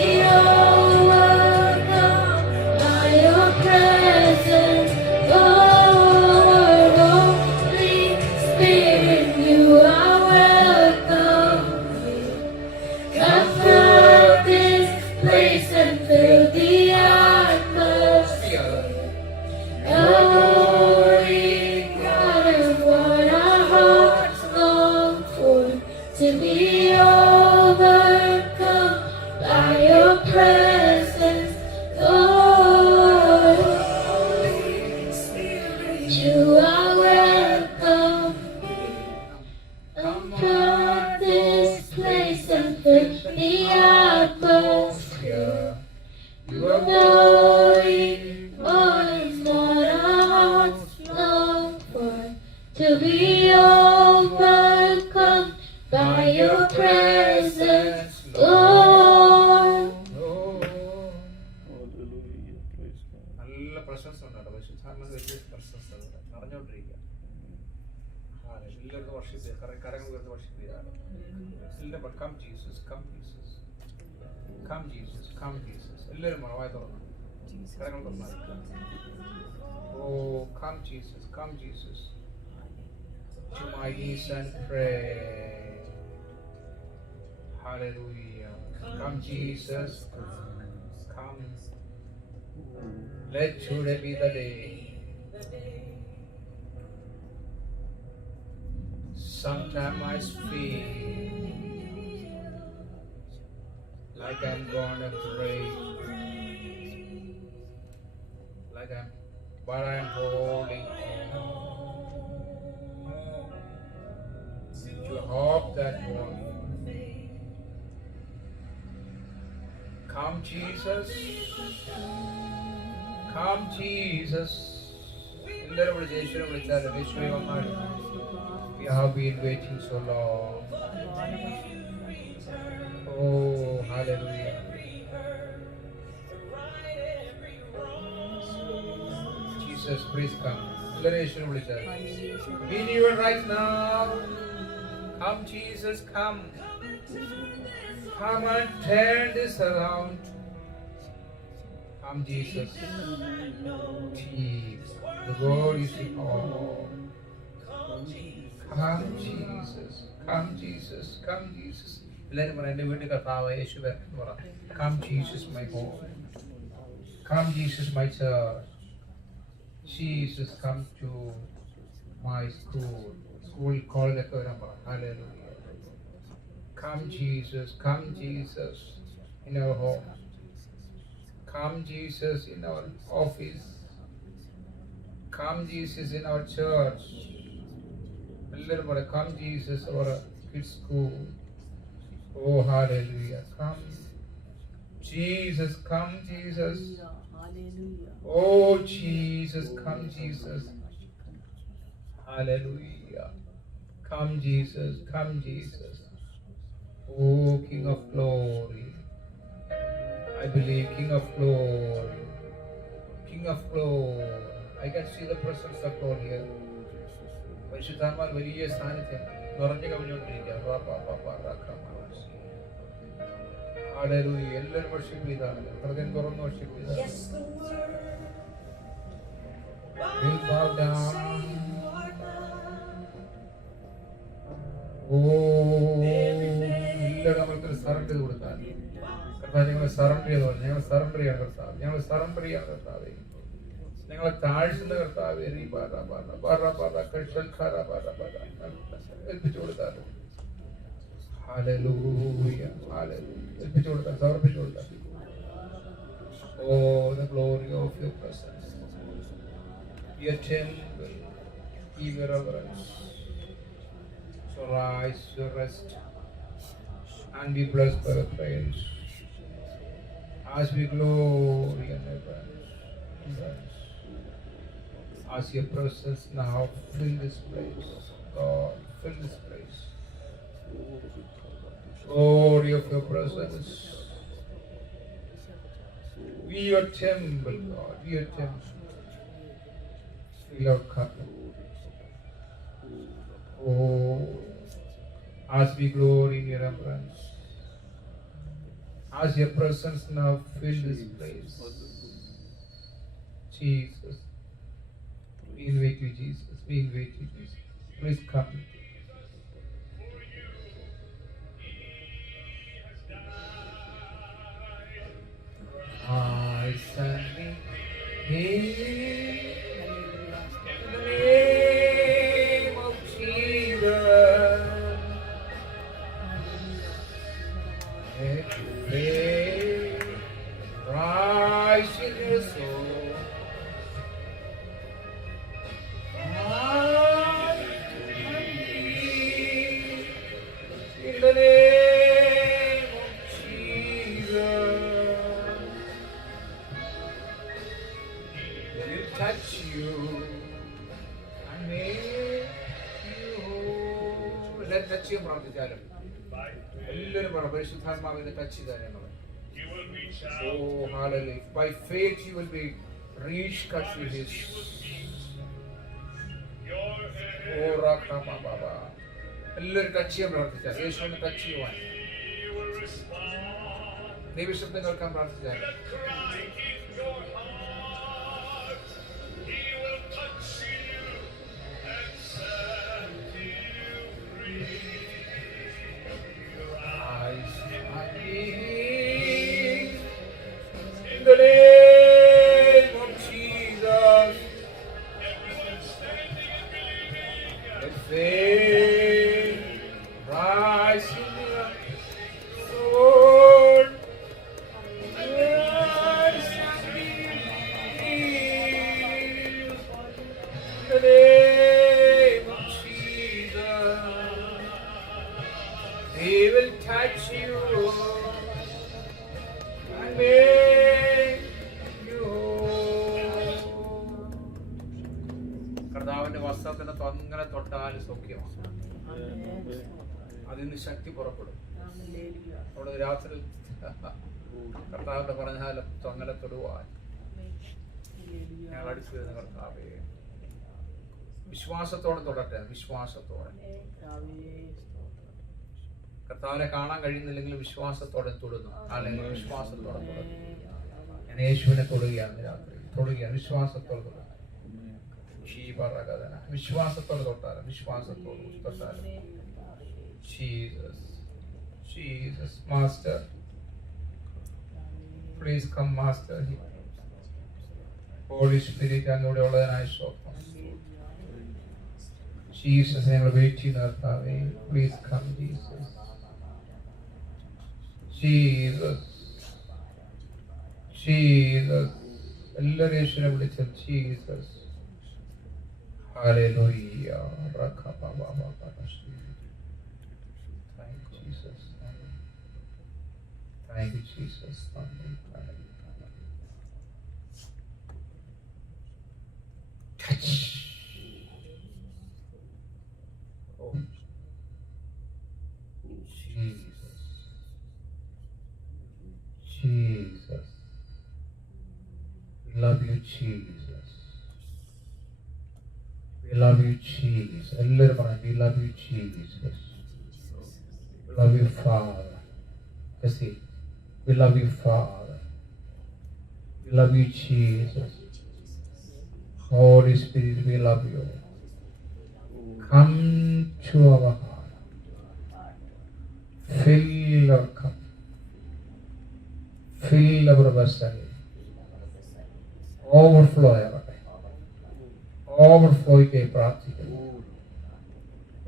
overcome by your presence, Lord. Holy Spirit, you are welcome here. Come flood this place and fill the atmosphere. Holy God is what our hearts long for, to be overcome by your presence, Lord. Holy Spirit, you are welcome. Come flood this place and fill the atmosphere. You are knowing all is presence ഉണ്ട്. പരിശുദ്ധാത്മാവിന്റെ വലിയ presence നിറഞ്ഞോണ്ടിരിക്കുക. എല്ലാവർക്കും worship ചെയ്യുക. കരങ്ങൾ ഉയർത്തി worship ചെയ്താണ്. എല്ലാവരും come Jesus, come Jesus, come Jesus, come Jesus. എല്ലാവരും മറവായി തുറന്നു കരങ്ങൾ തുറന്നു. Oh come Jesus, come Jesus. To my knees and pray. Hallelujah. Come Jesus, come. Let today be the day. Sometimes I feel like I'm gonna break, but I'm holding on to hope that one. Come Jesus, come Jesus. എല്ലാവരും വിളിച്ച് യേശുവിനെ വിളിച്ചാൽ യേശുവേ വന്നാൽ. We have been waiting so long. Oh, hallelujah. Jesus, please come. എല്ലാവരും യേശുവിനെ വിളിച്ചാൽ. We need you right now. Come Jesus, come. Come and turn this around. Come Jesus. Jesus. The Lord is in all. Come Jesus. Come Jesus. Come Jesus. എല്ലാവരും പറ എൻ്റെ വീട്ടിൽ കർത്താവ് യേശുവേ എന്ന് പറ. Come Jesus my home. Come Jesus my church. Jesus come to my school. School കോളേജൊക്കെ വരാൻ പറ. Hallelujah. Come Jesus, come Jesus in our home. Come Jesus in our office. Come Jesus in our church. Come Jesus our kids school. Oh hallelujah. Come Jesus, come Jesus. Oh Jesus, come Jesus. Hallelujah. Come Jesus, come Jesus. Oh King of glory. I believe King of glory. King of glory. I can see the presence of God here. പരിശുദ്ധാത്മാവ് വലിയ സാന്നിധ്യം നിറഞ്ഞു കവിഞ്ഞുകൊണ്ടിരിക്കുക. Hallelujah. എല്ലാവരും worship ചെയ്താണ്. ഹൃദയം തുറന്ന് worship ചെയ്താണ്. We'll bow down. എല്ലാവരും നമ്മൾക്കൊരു സറണ്ടർ ചെയ്ത് കൊടുത്താൽ കർത്താവ് ഞങ്ങൾ സറണ്ടർ ചെയ്തു. ഞങ്ങൾ സറണ്ടർ ചെയ്യാൻ കർത്താവ്, ഞങ്ങൾ സറണ്ടർ ചെയ്യാൻ കർത്താവേ, ഞങ്ങളെ താഴ്ചുന്ന കർത്താവേ ഏൽപ്പിച്ചു കൊടുത്താൽ. Hallelujah, hallelujah. ഏൽപ്പിച്ചു കൊടുത്താൽ, സമർപ്പിച്ചു കൊടുത്താൽ. Oh, the glory of your presence. Your temple, give your reverence. So rise to rest and be blessed by the prayers as we glory and reverence. As your presence now fill this place, God, fill this place. Glory of your presence. We your temple, God, we your temple. Fill our cup. Oh, as we glory in your remembrance, as your presence now fill this place. Jesus, we invite you, Jesus, we invite you, Jesus. Please come. I stand here in the name of Jesus. Faith rise in your soul. In the name of Jesus, will touch you and make you whole. Let touch you, brother. എല്ലാവരും പറ പരിശുദ്ധാത്മാവിനെ touch ചെയ്താൽ ഞങ്ങൾ. Oh hallelujah. By faith you will be Reach touch with his. എല്ലാവരും touch ചെയ്യാൻ പ്രാർത്ഥിച്ചാൽ യേശുവിനെ touch ചെയ്യുവാൻ ദൈവശബ്ദം കേൾക്കാൻ പ്രാർത്ഥിച്ചാൽ in the name of Jesus. Let faith rise in your soul. Rise and believe. In the name of Jesus, He will touch you and make you whole. കർത്താവിന്റെ വസ്ത്രത്തിന് അങ്ങനെ തൊട്ടാൽ സൗഖ്യമാണ്. അതിൽ നിന്ന് ശക്തി പുറപ്പെടും. അവിടെ രാത്രി കർത്താവിന്റെ പറഞ്ഞാലും തൊങ്ങലെ തൊടുവാൻ ഞങ്ങൾ അടിച്ചു വരുന്ന കർത്താവേ വിശ്വാസത്തോടെ തൊടട്ടെ. വിശ്വാസത്തോടെ കർത്താവിനെ കാണാൻ കഴിയുന്നില്ലെങ്കിൽ വിശ്വാസത്തോടെ തൊടുന്നു. അല്ലെങ്കിൽ വിശ്വാസത്തോടെ തൊടുന്നു. ഞാൻ യേശുവിനെ തൊടുകയാണ് രാത്രി. തൊടുകയാണ് വിശ്വാസത്തോടെ തൊടുക. വിശ്വാസത്തോടെ തൊട്ടാലും വിശ്വാസത്തോട് തൊട്ടാലും Jesus, Jesus, Master, please come, Master. Holy Spirit, അങ്ങോട്ട് ഉള്ളതിനായി സ്തോത്രം. Jesus, ഞങ്ങൾ വെയിറ്റ് ചെയ്യുന്ന കർത്താവേ, please come, Jesus. Jesus, Jesus, എല്ലാവരും യേശുവിനെ വിളിച്ച Jesus. Hallelujah. Thank you, Jesus. Thank you, Jesus. Touch. Oh, Jesus. Jesus. We love you, Jesus. We love you, Jesus. We love you, Jesus. We love you, Father. Let's see. We love you, Father. We love you, Jesus. Holy Spirit, we love you. Come to our heart. Fill our cup. Fill our vessel. Overflow. ഓവർഫ്ലോയ്ക്ക് പ്രാർത്ഥിക്കുന്നു.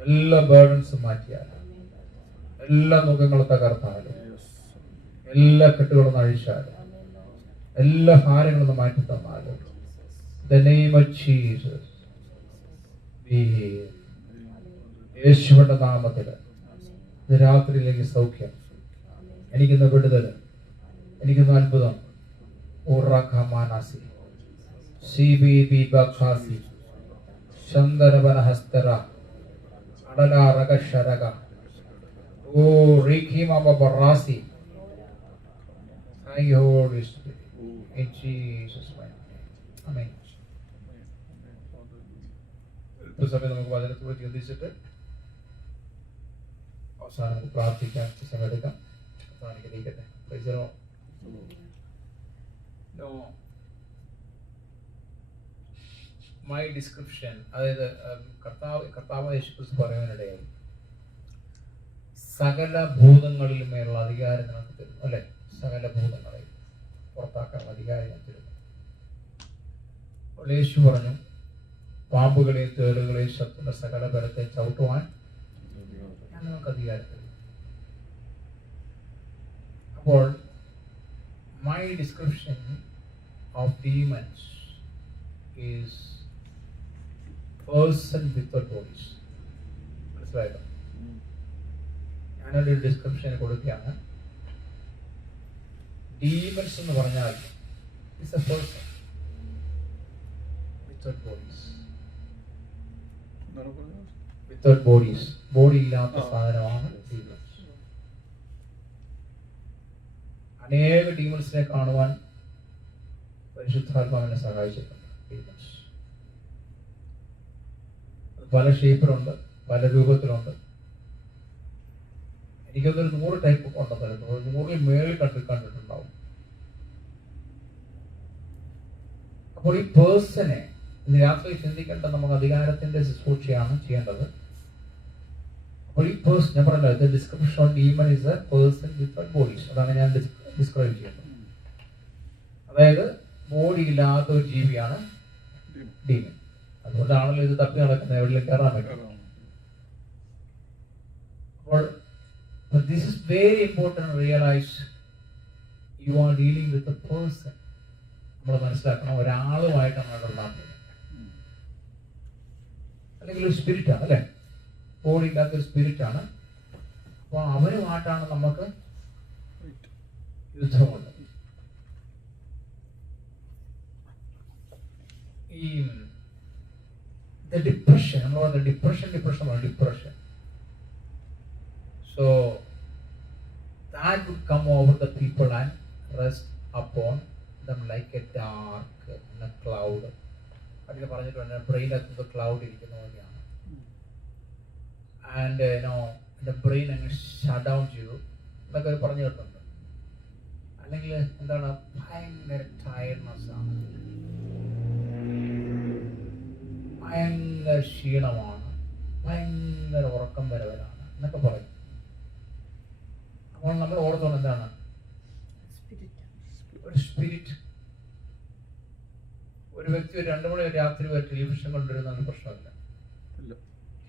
എല്ലാ ബേർഡൻസും മാറ്റിയാലും, എല്ലാ മുഖങ്ങളും തകർത്താലും, എല്ലാ കെട്ടുകളും അഴിച്ചാലും, എല്ലാ ഭാരങ്ങളും മാറ്റി തന്നാലും, the name of Jesus be healed. യേശുവിന്റെ നാമത്തിൽ രാത്രിയിലേക്ക് സൗഖ്യം, എനിക്കിന്ന് വിടുതൽ, എനിക്കിന്ന് അത്ഭുതം. CBB Bakasi Shandarabana Hastara Adala Ragasharaga Oh Riki Mama Barasi. Thank you, Holy Spirit. In Jesus' name. Amen. സമയം നമുക്ക് വചനത്തോട് ചിന്തിച്ചിട്ട് അവസാനം നമുക്ക് പ്രാർത്ഥിക്കാൻ സമയമെടുക്കാം. അവസാനിക്കട്ടെ. മൈ ഡിസ്ക്രിപ്ഷൻ, അതായത് കർത്താവ് യേശുക്രിസ്തു പറയാനിടയായി സകല ഭൂതങ്ങളിലുമേലുള്ള അധികാരം നമുക്ക് തരുന്നു, അല്ലെ? സകല ഭൂതങ്ങളെ പുറത്താക്കാൻ അധികാരം തരുന്നു. യേശു പറഞ്ഞു, പാമ്പുകളെയും തേളുകളെയും ശത്രുവിന്റെ സകല ബലത്തെ ചവിട്ടുവാൻ ഞാൻ നമുക്ക് അധികാരം തരുന്നു. അപ്പോൾ my description of demons is person without bodies. മനസ്സിലായല്ലോ? ഞാനൊരു ഡിസ്ക്രിപ്ഷൻ കൊടുക്കുകയാണ്. ഡീമൻസ് എന്ന് പറഞ്ഞാൽ it's A person without bodies. Without bodies, body ഇല്ലാത്ത സാധനമാണ് ഡീമൻസ്. അനേക ഡീമൻസിനെ കാണുവാൻ പരിശുദ്ധാത്മാവിനെ സഹായിച്ചിട്ടുണ്ട്. demons. പല ഷേപ്പിലുണ്ട്, പല രൂപത്തിലുണ്ട്. എനിക്കതൊരു 100 ടൈപ്പ് ഉണ്ടെന്ന് 100 മേളിൽ കണ്ടിട്ടുണ്ടാവും. അപ്പോൾ ഈ പേഴ്സണെ ഇന്ന് രാത്രി ചിന്തിക്കേണ്ട നമുക്ക് അധികാരത്തിന്റെ ശുശ്രൂഷയാണ് ചെയ്യേണ്ടത്. അപ്പോൾ ഈ പേഴ്സൺ ഞാൻ പറഞ്ഞല്ലോ, description of demon is A person with bodies. അതാണ് ഞാൻ ഡിസ്ക്രൈബ് ചെയ്യുന്നത്. അതായത് ബോഡി ഇല്ലാത്ത ഒരു ജീവിയാണ് ഡീമൺ. അതുകൊണ്ടാണല്ലോ ഇത് തപ്പി നടക്കുന്നത്, എവിടെയും കയറാൻ പറ്റും. അപ്പോൾ this is very important realise you are dealing with a person. നമ്മൾ മനസ്സിലാക്കണം, ഒരാളുമായിട്ടാണ് ഉണ്ടാകുന്നത്, അല്ലെങ്കിൽ ഒരു സ്പിരിറ്റാണ് അല്ലേ, ബോഡി ഇല്ലാത്തൊരു സ്പിരിറ്റാണ്. അപ്പോൾ അവരുമായിട്ടാണ് നമുക്ക് യുദ്ധമുള്ളത്. ഈ ഡിപ്രഷൻ, നമ്മൾ പറഞ്ഞ depression. So that would come over the people and rest upon them like a dark cloud. അതിൽ പറഞ്ഞിട്ടുണ്ട്, ബ്രെയിനകത്ത് ക്ലൗഡ് ഇരിക്കുന്ന പോലെയാണ്. ആൻഡ് എൻ്റെ ബ്രെയിൻ അങ്ങ് ഷട്ട് ഡൗൺ ചെയ്തു എന്നൊക്കെ പറഞ്ഞു കേട്ടിട്ടുണ്ട്. അല്ലെങ്കിൽ എന്താണ്, ഭയങ്കര ടയർഡ്നെസ് ആണ്, ഭയങ്കര ക്ഷീണമാണ്, ഭയങ്കര ഉറക്കം വരവലാണ് എന്നൊക്കെ പറയും. അപ്പോൾ നമ്മൾ ഓർത്തോണം എന്താണ് ഒരു സ്പിരിറ്റ്. ഒരു വ്യക്തി ഒരു 2 മണി രാത്രി വരെ ടെലിവിഷൻ കൊണ്ടിരുന്നാലും പ്രശ്നമില്ല.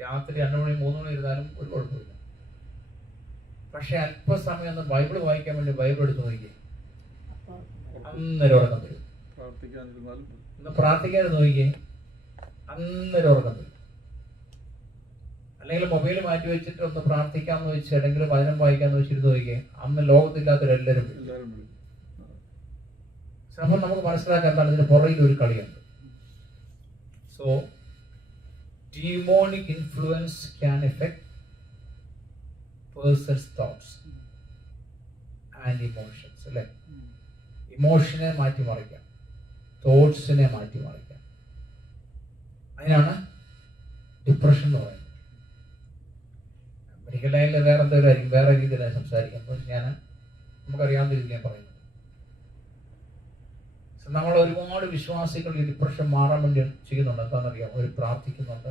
രാത്രി 2 മണി 3 മണി ഇരുന്നാലും ഒരു കുഴപ്പമില്ല. പക്ഷെ അല്പസമയം ഒന്ന് ബൈബിൾ വായിക്കാൻ വേണ്ടി ബൈബിൾ എടുത്ത് നോക്കി അന്നേരം ഉറക്കം വരും. ഒന്ന് പ്രാർത്ഥിക്കാതെ നോക്കിയേ, അന്നേരം ഉറക്കം വരും. അല്ലെങ്കിൽ മൊബൈൽ മാറ്റി വെച്ചിട്ട് ഒന്ന് പ്രാർത്ഥിക്കാന്ന് വെച്ച് ഏതെങ്കിലും വചനം വായിക്കാന്ന് വെച്ചിരുന്ന് നോക്കിയേ, അന്ന് ലോകത്തില്ലാത്തവരെല്ലാവരും വരും. അപ്പോൾ നമുക്ക് മനസ്സിലാക്കാൻ എന്താണ് ഇതിന് പുറകിൽ ഒരു കളിയുണ്ട്. So demonic influence can affect person's thoughts and emotions. അല്ലേ, ഇമോഷനെ മാറ്റിമറിക്കാം, തോട്ട്സിനെ മാറ്റിമറിക്കാം. അതിനാണ് ഡിപ്രഷൻ എന്ന് പറയുന്നത്. മെഡിക്കൽ ലൈനിൽ വേറെ എന്തെങ്കിലും വേറെ രീതിയിലാണ് സംസാരിക്കുന്നത്. നമുക്കറിയാവുന്ന രീതിയിൽ ഞാൻ പറയുന്നത്. നമ്മൾ ഒരുപാട് വിശ്വാസികൾ ഈ ഡിപ്രഷൻ മാറാൻ വേണ്ടി ചെയ്യുന്നുണ്ട്. എന്താണെന്നറിയാം, അവർ പ്രാർത്ഥിക്കുന്നുണ്ട്,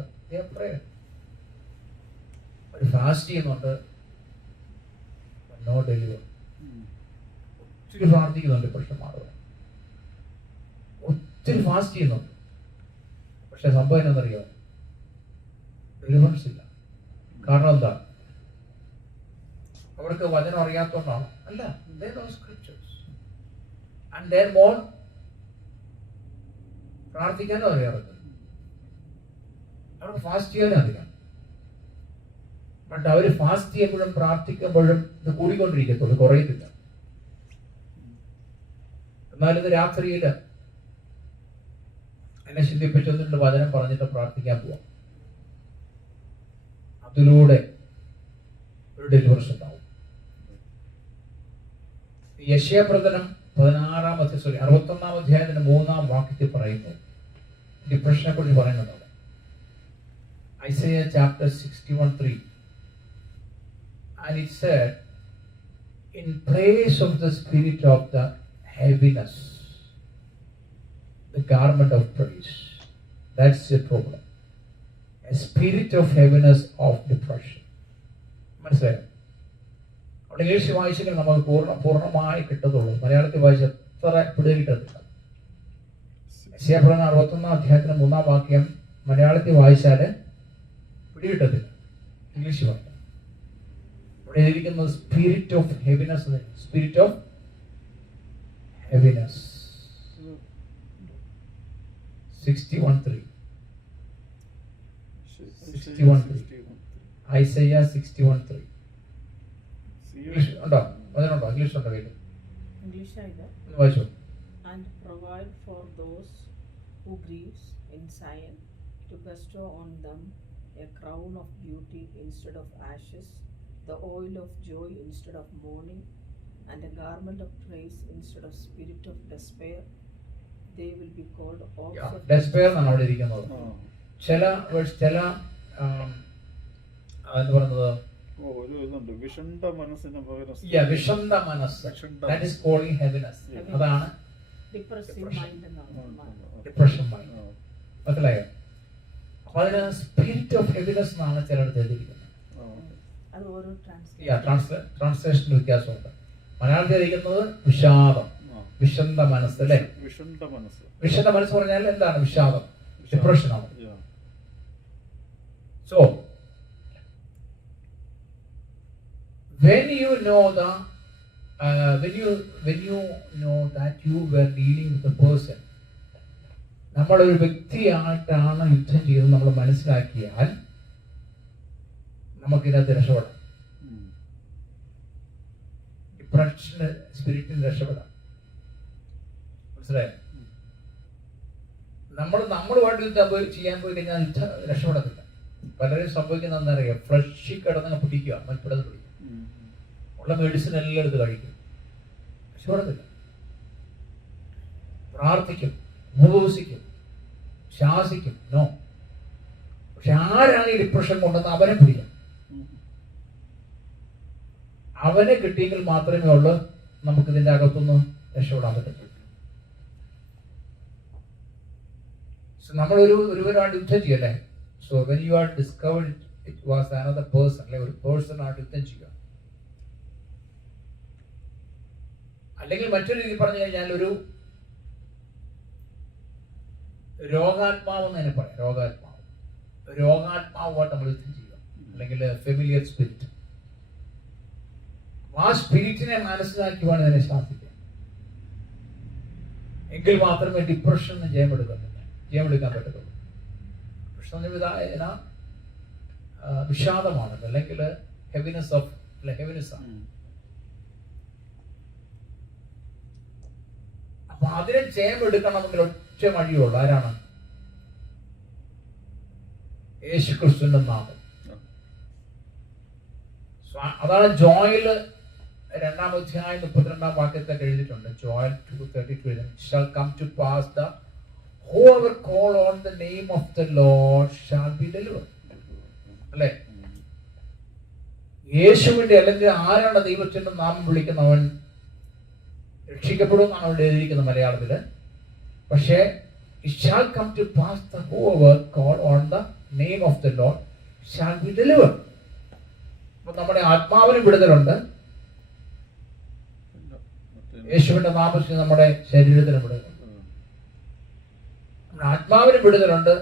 അവർ ഫാസ്റ്റ് ചെയ്യുന്നുണ്ട്, നോ ഡെലിവർ. ഒത്തിരി പ്രാർത്ഥിക്കുന്നുണ്ട് ഡിപ്രഷൻ മാറുക, ഒത്തിരി ഫാസ്റ്റ് ചെയ്യുന്നുണ്ട്. പക്ഷെ സംഭവം എന്താണെന്നറിയാം, ഡെലിവറൻസ് ഇല്ല. കാരണം എന്താ, അവർക്ക് വചനം അറിയാത്തതുകൊണ്ടാണ്? അല്ല, they know scriptures and they're more പ്രാർത്ഥിക്കാനും അറിയാറുണ്ട്, അവർക്ക് ഫാസ്റ്റ് ചെയ്യാനും അറിയാം. ബട്ട് അവർ ഫാസ്റ്റ് ചെയ്യുമ്പോഴും പ്രാർത്ഥിക്കുമ്പോഴും ഇത് കൂടിക്കൊണ്ടിരിക്കത്തുള്ളൂ, കുറയത്തില്ല. എന്നാൽ ഇത് രാത്രിയിൽ എന്നെ ചിന്തിപ്പിച്ചൊന്നിട്ട് വചനം പറഞ്ഞിട്ട് പ്രാർത്ഥിക്കാൻ പോവാം, അതിലൂടെ ഒരു ഡെലിവറൻസ് ഉണ്ടാവും. യെശയ്യാപ്രവചനം 61 അധ്യായത്തിന്റെ 3-ാം വാക്യത്തിൽ പറയുന്നു, ഡിപ്രഷനെ കുറിച്ച് പറയുന്നുണ്ട്. Isaiah chapter 61:3, and it said, in place of the spirit of the heaviness, the garment of praise. That's the problem, a spirit of heaviness, of depression. മനസ്സിലായോ? അവിടെ ഇംഗ്ലീഷ് വായിച്ചെങ്കിൽ നമുക്ക് പൂർണ്ണമായി കിട്ടത്തുള്ളൂ. മലയാളത്തിൽ വായിച്ച് എത്ര പിടിയിൽ കിട്ടത്തില്ല. യെശയ്യാപ്രവചനം 61 അധ്യായത്തിന് 3-ാം വാക്യം മലയാളത്തിൽ വായിച്ചാൽ പിടികിട്ടത്തില്ല, ഇംഗ്ലീഷ് വായിക്കാം. ഇവിടെ എഴുതിയിരിക്കുന്നത് spirit of heaviness, spirit of heaviness. 61:3 Isaiah 61:3. English ഉണ്ടോ? അതിനുണ്ടോ? ഇംഗ്ലീഷ് ഉണ്ടോ കയ്യിൽ? ഒന്ന് വായിച്ചോ. And provide for those who grieves in Zion, to bestow on them a crown of beauty instead of ashes, the oil of joy instead of mourning, and a garment of praise instead of spirit of despair, they will be called ox of despair എന്നാണ് അവിടെ ഇരിക്കുന്നത്. ചില എന്ന് പറയുന്നത് ഒരു ഇതുണ്ട്, വിഷണ്ട മനസ്സിന് പകരം വിഷന്ത മനസ്സ്, that is calling heaviness. അതാണ് depressive mind എന്നാണ്. Depression mind. മനസ്സിലായോ? അപ്പൊ അതിന് സ്പിരിറ്റ് ഓഫ് ഹെവിനെസ് എന്നാണ് ചിലടത്ത് എഴുതിയിരിക്കുന്നത്. അത് ഓരോ ട്രാൻസ്ലേഷൻ വ്യത്യാസമുണ്ട്. മലയാളത്തിൽ ഇരിക്കുന്നത് വിഷാദം, വിഷന്ത മനസ്സ് അല്ലേ? വിഷണ്ട മനസ്സ്. വിഷന്ത മനസ്സ് പറഞ്ഞാൽ എന്താണ്? വിഷാദം, ഡിപ്രഷനാണ്. So when you know that you were dealing with a person, നമ്മളൊരു വ്യക്തിയായിട്ടാണ് യുദ്ധം ചെയ്തത് നമ്മൾ മനസ്സിലാക്കിയാൽ നമുക്കിതിനകത്ത് രക്ഷപ്പെടാം. ഡിപ്രഷന് സ്പിരിറ്റിന് രക്ഷപ്പെടാം. മനസ്സിലായോ? നമ്മളുമായിട്ട് യുദ്ധം ചെയ്യാൻ പോയി കഴിഞ്ഞാൽ യുദ്ധം രക്ഷപ്പെടത്തില്ല. പലരും സംഭവിക്കുന്ന എന്താണെന്നറിയാം? ഫ്രഷിൽ കിടന്നങ്ങ് പിടിക്കുക, മൽപ്പിടന്ന് പിടിക്കുക, ഉള്ള മെഡിസിൻ എല്ലാം എടുത്ത് കഴിക്കും, രക്ഷപ്പെടത്തില്ല. പ്രാർത്ഥിക്കും, ഉപവസിക്കും, ശാസിക്കും, നോ. പക്ഷെ ആരാണ് ഈ ഡിപ്രഷൻ കൊണ്ടുവന്ന് അവനെ പിടിക്കാം. അവനെ കിട്ടിയെങ്കിൽ മാത്രമേ ഉള്ളൂ നമുക്ക് ഇതിന്റെ അകത്തുനിന്ന് രക്ഷപ്പെടാൻ പറ്റത്തുള്ളൂ. ഒരുവരായിട്ട് യുദ്ധം ചെയ്യല്ലേ? So when you are discovered it was another person, അല്ലെ ഒരു പേഴ്സൺ ആയിട്ട് യുദ്ധം ചെയ്യുക. അല്ലെങ്കിൽ മറ്റൊരു രീതി പറഞ്ഞു കഴിഞ്ഞാൽ ഒരു രോഗാത്മാവ് എന്ന് തന്നെ പറയാം. രോഗാത്മാവുമായിട്ട് നമ്മൾ യുദ്ധം ചെയ്യുക, അല്ലെങ്കിൽ ഫെമിലിയർ സ്പിരിറ്റ്. ആ സ്പിരിറ്റിനെ മനസ്സിലാക്കി വേണം ഇതിനെ ശാസിക്കാൻ. എങ്കിൽ മാത്രമേ ഡിപ്രഷന് ജയമെടുക്കാൻ പറ്റത്തുള്ളൂ. ഡിപ്രഷൻ വിഷാദമാണ്, അല്ലെങ്കിൽ ഹെവിനെസ് ആണ്. അപ്പൊ അതിനെ ജയമെടുക്കണമെങ്കിൽ ഒറ്റ വഴിയുള്ളൂ. ആരാണ്? യേശുക്രിസ്തുവിന്റെ നാമം. അതാണ് ജോയൽ 2-ാം അധ്യായം 32-ാം വാക്യത്തിൽ എഴുതിയിട്ടുണ്ട്. Joel 2:32 shall come to pass that whoever call on the name of the Lord shall be delivered. അല്ലേ? യേശുവിന്റെ അല്ലെങ്കിൽ ആരാണ് ദൈവത്തിന്റെ നാമം വിളിക്കുന്നവൻ രക്ഷിക്കപ്പെടും എന്നാണ് അവിടെ എഴുതിയിരിക്കുന്നത് മലയാളത്തില്. പക്ഷേ it shall come to pass that whoever call on the name of the Lord shall be delivered. അപ്പൊ നമ്മുടെ ആത്മാവിന് വിടുതലുണ്ട്, യേശുവിന്റെ നാമത്തിൽ നമ്മുടെ ശരീരത്തിന് വിടുതലുണ്ട്. നമ്മുടെ ആത്മാവിനും വിടുതലുണ്ട്,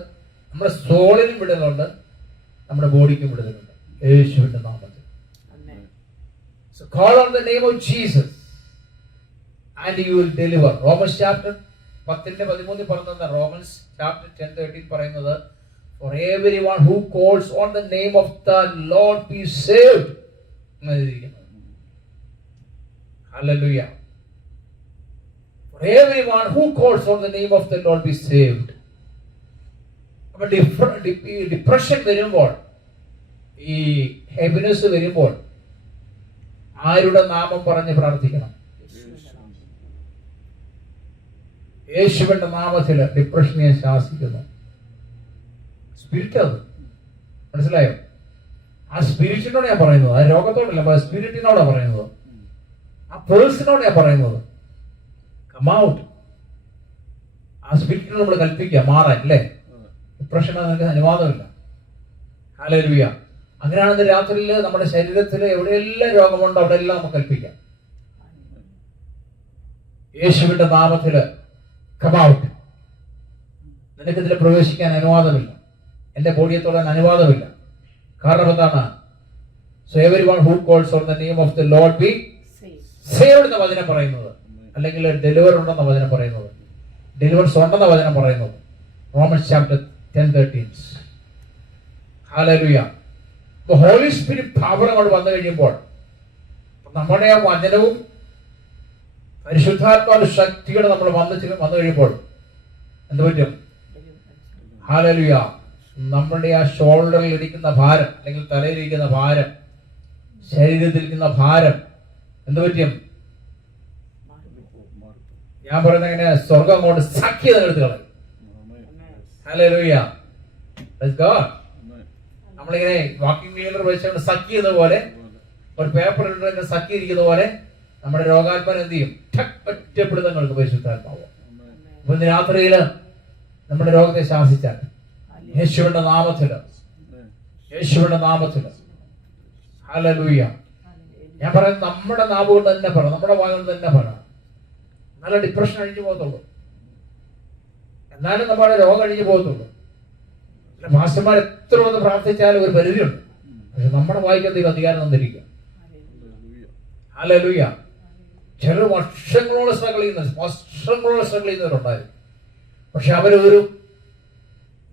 നമ്മുടെ സോളിനും വിടുതലുണ്ട്, നമ്മുടെ ബോഡിക്കും വിടുതലുണ്ട് യേശുവിന്റെ നാമത്തിൽ. So call on the name of Jesus and you will deliver. Romans chapter 10:13 പറയുന്നത്, Romans chapter 10:13 പറയുന്നത്, for everyone who calls on the name of the Lord be saved. Hallelujah. For everyone who calls on the name of the Lord be saved. അപ്പോൾ depression വരുമ്പോൾ, ഈ heaviness വരുമ്പോൾ ആരുടെ നാമം പറഞ്ഞ് പ്രാർത്ഥിക്കണം? യേശുവിന്റെ നാമത്തില് ഡിപ്രഷനെ ശാസിക്കുന്നു. സ്പിരിറ്റ് അത് മനസ്സിലായോ? ആ സ്പിരിറ്റിനോട് ഞാൻ പറയുന്നത്, ആ രോഗത്തോടല്ല, സ്പിരിറ്റിനോടാ പറയുന്നത്, ആ പേഴ്സണോട് ഞാൻ പറയുന്നത്. Come out. ആ സ്പിരിറ്റിനോട് നമ്മൾ കൽപ്പിക്കുക മാറാൻ, അല്ലേ? ഡിപ്രഷൻ അതിന് അനുവാദമില്ല. ഹല്ലേലൂയ. അങ്ങനെയാണെന്ന് രാത്രിയിൽ നമ്മുടെ ശരീരത്തിൽ എവിടെയെല്ലാം രോഗമുണ്ടോ അവിടെയെല്ലാം നമുക്ക് കൽപ്പിക്കാം. യേശുവിന്റെ നാമത്തില് കം ഔട്ട്. നിനക്കിതിൽ പ്രവേശിക്കാൻ അനുവാദമില്ല, എന്റെ ബോഡിയെ തൊടാൻ അനുവാദമില്ല. കാരണം എന്താണ്? So everyone who calls on the name of the Lord be saved എന്ന വചനം പറയുന്നത്, അല്ലെങ്കിൽ ഡെലിവർ ഉണ്ടെന്ന വചനം പറയുന്നത്, ഡെലിവറൻസ് ഉണ്ടെന്ന വചനം പറയുന്നത്. Romans chapter 10:13. ഹല്ലേലൂയ. അപ്പോൾ ഹോളി സ്പിരിറ്റ് പവർ അങ്ങോട്ട് വന്നു കഴിയുമ്പോൾ നമ്മുടെ ആ വചനവും പരിശുദ്ധാത്മാവിന്റെ ശക്തിയോടെ നമ്മൾ വന്നു കഴിയുമ്പോൾ എന്ത് പറ്റും? ഹല്ലേലൂയ. നമ്മുടെ ആ ഷോൾഡറിൽ ഇരിക്കുന്ന ഭാരം, അല്ലെങ്കിൽ തലയിലിരിക്കുന്ന ഭാരം, ശരീരത്തിലിരിക്കുന്ന ഭാരം എന്ത് പറ്റും? ഞാൻ പറയുന്നത് എങ്ങനെ, സ്വർഗം കൊണ്ട് സഖ്യത എടുത്ത് കളയും. Hallelujah, praise God. നമ്മളിങ്ങനെ വാക്കിംഗ് ക്ലീനർ വെച്ചുകൊണ്ട് സഖ്യത പോലെ, ഒരു പേപ്പർ ഇട്ട് സഖ്യിരിക്കുന്ന പോലെ നമ്മുടെ രോഗാത്മാൻ എന്ത് ചെയ്യും? ഒറ്റപ്പെടുത്തങ്ങൾക്ക് പരിശുദ്ധാത്മാവ്. അപ്പൊ ഇന്ന് രാത്രിയില് നമ്മുടെ രോഗത്തെ ശാസിച്ചാൽ യേശുവിന്റെ നാമത്തില്, യേശുവിന്റെ നാമത്തില്. ഹല്ലേലൂയ. ഞാൻ പറയുന്നത് നമ്മുടെ നാവ് കൊണ്ട് തന്നെ പറ, നമ്മുടെ വായ കൊണ്ട് തന്നെ പറ. നല്ല ഡിപ്രഷൻ അഴിഞ്ഞു പോകത്തുള്ളൂ, എന്നാലും നമ്മുടെ രോഗം അഴിഞ്ഞു പോകത്തുള്ളൂ. മാസ്റ്റർമാർ എത്ര വന്ന് പ്രാർത്ഥിച്ചാലും ഒരു പരിധിയുണ്ട്. പക്ഷെ നമ്മുടെ വായിക്ക് എന്തെങ്കിലും അധികാരം തന്നിരിക്കുക. ഹല്ലേലൂയ. ചിലർ വർഷങ്ങളോളം സ്ട്രഗിൾ ചെയ്യുന്നവരുണ്ടായിരുന്നു. പക്ഷെ അവരൊരു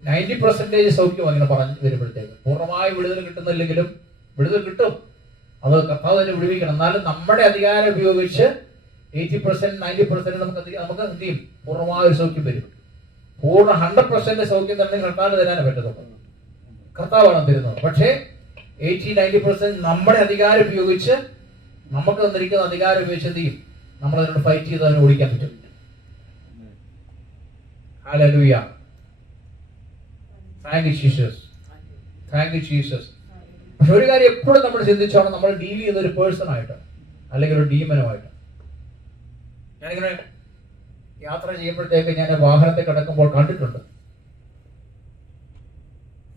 90% സൗഖ്യം അങ്ങനെ പറഞ്ഞു വരുമ്പോഴത്തേക്ക് പൂർണ്ണമായി വിടുതൽ കിട്ടുന്നില്ലെങ്കിലും വിടുതൽ കിട്ടും. അത് കർത്താവ് തന്നെ വിടുവിക്കണം. എന്നാലും നമ്മുടെ അധികാരം ഉപയോഗിച്ച് 80% 90% നമുക്ക് എന്ത് ചെയ്യും? പൂർണ്ണമായ ഒരു സൗഖ്യം വരും. പൂർണ്ണ 100% സൗഖ്യം തന്നെ കർത്താവിന് തരാനേ പറ്റത്തുള്ളൂ. കർത്താവാണ് തരുന്നത്. പക്ഷേ 80-90% നമ്മുടെ അധികാരം ഉപയോഗിച്ച്, നമുക്ക് തന്നിരിക്കുന്ന അധികാരം ഉപയോഗിച്ച് എന്ത് ചെയ്യും? നമ്മളതിനോട് ഫൈറ്റ് ചെയ്ത് അതിനെ ഓടിക്കാൻ പറ്റും. Hallelujah. Thank you Jesus, thank you Jesus. പക്ഷെ ഒരു കാര്യം എപ്പോഴും നമ്മൾ ചിന്തിച്ചോണം, നമ്മൾ ഡീൽ ചെയ്യുന്ന ഒരു പേഴ്സൺ ആയിട്ട് അല്ലെങ്കിൽ ഒരു ഡീമനുമായിട്ട്. ഞാനിങ്ങനെ യാത്ര ചെയ്യുമ്പോഴത്തേക്ക് ഞാൻ വാഹനത്തെ കിടക്കുമ്പോൾ കണ്ടിട്ടുണ്ട്,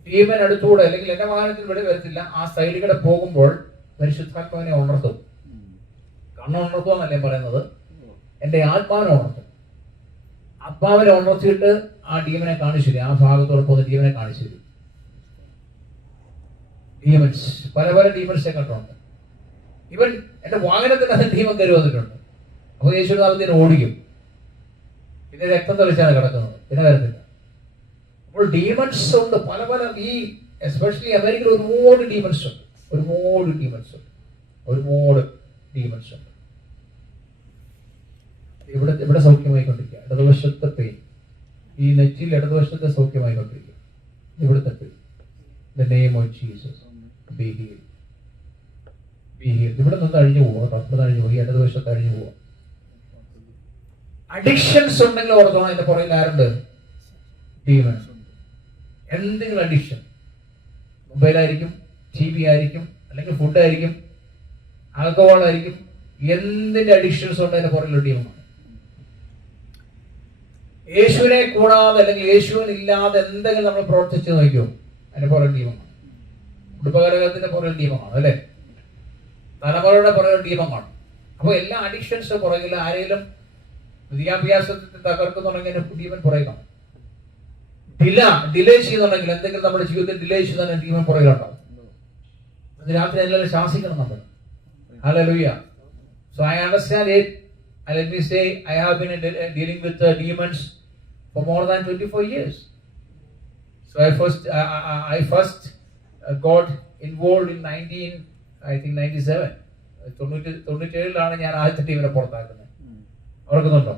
ഡീമൻ അടുത്തുകൂടെ അല്ലെങ്കിൽ എന്റെ വാഹനത്തിൽ വെളി വരത്തില്ല, ആ സൈഡിൽ കൂടെ പോകുമ്പോൾ പരിശുദ്ധാത്മാവിനെ ഉണർത്തും. കണ്ണുണർത്തുക എന്നല്ലേ പറയുന്നത്, എന്റെ ആത്മാവിനെ ഉണർത്തും. ആത്മാവിനെ ഉണർത്തിയിട്ട് ആ ഡീമനെ കാണിച്ചു തരും. ആ ഭാഗത്തോടെ പോകുന്ന ഡീമനെ കാണിച്ചു തരും. ഡീമൻസ് പല പല ഡീമൻസിനെ കണ്ടുണ്ട്. ഇവൻ എന്റെ വാഹനത്തിന് അത് ഡീമൻ കയറി വന്നിട്ടുണ്ട്. അപ്പൊ യേശുദാസത്തിന് ഓടിക്കും. പിന്നെ രക്തം തെളിച്ചാണ് കിടക്കുന്നത്, പിന്നെ വരത്തില്ല. അപ്പോൾ ഡീമൻസ് ഉണ്ട് പല പല. ഈ എസ്പെഷ്യലി അമേരിക്കയിൽ ഒരുപാട് ഡീമൻസ് ഉണ്ട്, ഒരുപാട് ഡീമൻസ് ഉണ്ട്. ഇവിടെ സൗഖ്യമായിക്കൊണ്ടിരിക്കുക. ഇടതുവശത്തെ പെയിൻ, ഈ നെറ്റിൽ ഇടതുവശത്തെ സൗഖ്യമായിക്കൊണ്ടിരിക്കുക. ഇവിടുത്തെ pain, the name of Jesus, be healed, be healed. ഇവിടെ നിന്ന് അഴിഞ്ഞു പോവുക, ഇവിടെ അഴിഞ്ഞു പോയി, ഇടതുവശത്ത് അഴിഞ്ഞു പോവുക. അഡിക്ഷൻസ് ഉണ്ടെങ്കിൽ ഓർത്തോണം, അതിന്റെ പുറകിൽ ആരുണ്ട്? ഡീമൻസ്. എന്തെങ്കിലും അഡിക്ഷൻ, മൊബൈലായിരിക്കും, TV ആയിരിക്കും, അല്ലെങ്കിൽ ഫുഡായിരിക്കും, ആൽക്കഹോൾ ആയിരിക്കും, എന്തിന്റെ അഡിക്ഷൻസ് ഉണ്ട് അതിന്റെ പുറകിൽ ഡീമനാണ്. യേശുവിനെ കൂടാതെ അല്ലെങ്കിൽ യേശുവിനില്ലാതെ എന്തെങ്കിലും നമ്മൾ പ്രവർത്തിച്ച് നോക്കിയോ, അതിന്റെ പുറകിൽ ഡീമനാണ്. കുടുംബകലഹത്തിന്റെ പുറകിൽ ഡീമനാണ്, അല്ലെ? തലമുറയുടെ പുറകിൽ ഡീമനാണ്. അപ്പൊ എല്ലാ അഡിക്ഷൻസ് പുറകിൽ ആരെങ്കിലും വിദ്യാഭ്യാസത്തിൽ തകർക്കുന്നുണ്ടെങ്കിൽ ഡീമൻ പുറകിലാണ്. ഡിലേ ചെയ്യുന്നുണ്ടെങ്കിൽ, എന്തെങ്കിലും നമ്മുടെ ജീവിതത്തിൽ ഡിലേ ചെയ്യുന്ന ഡീമൻ പുറകിലുണ്ടാവും. രാത്രി എല്ലാവരും ശാസിക്കണം നമ്മൾ. Hallelujah. So I understand it, and let me say I have been dealing with demons for more than 24 years. So I first got involved in 97. 97 ഞാൻ ആദ്യത്തെ ടീമിനെ പുറത്താക്കുന്നത്. ഓർക്കുന്നുണ്ടോ?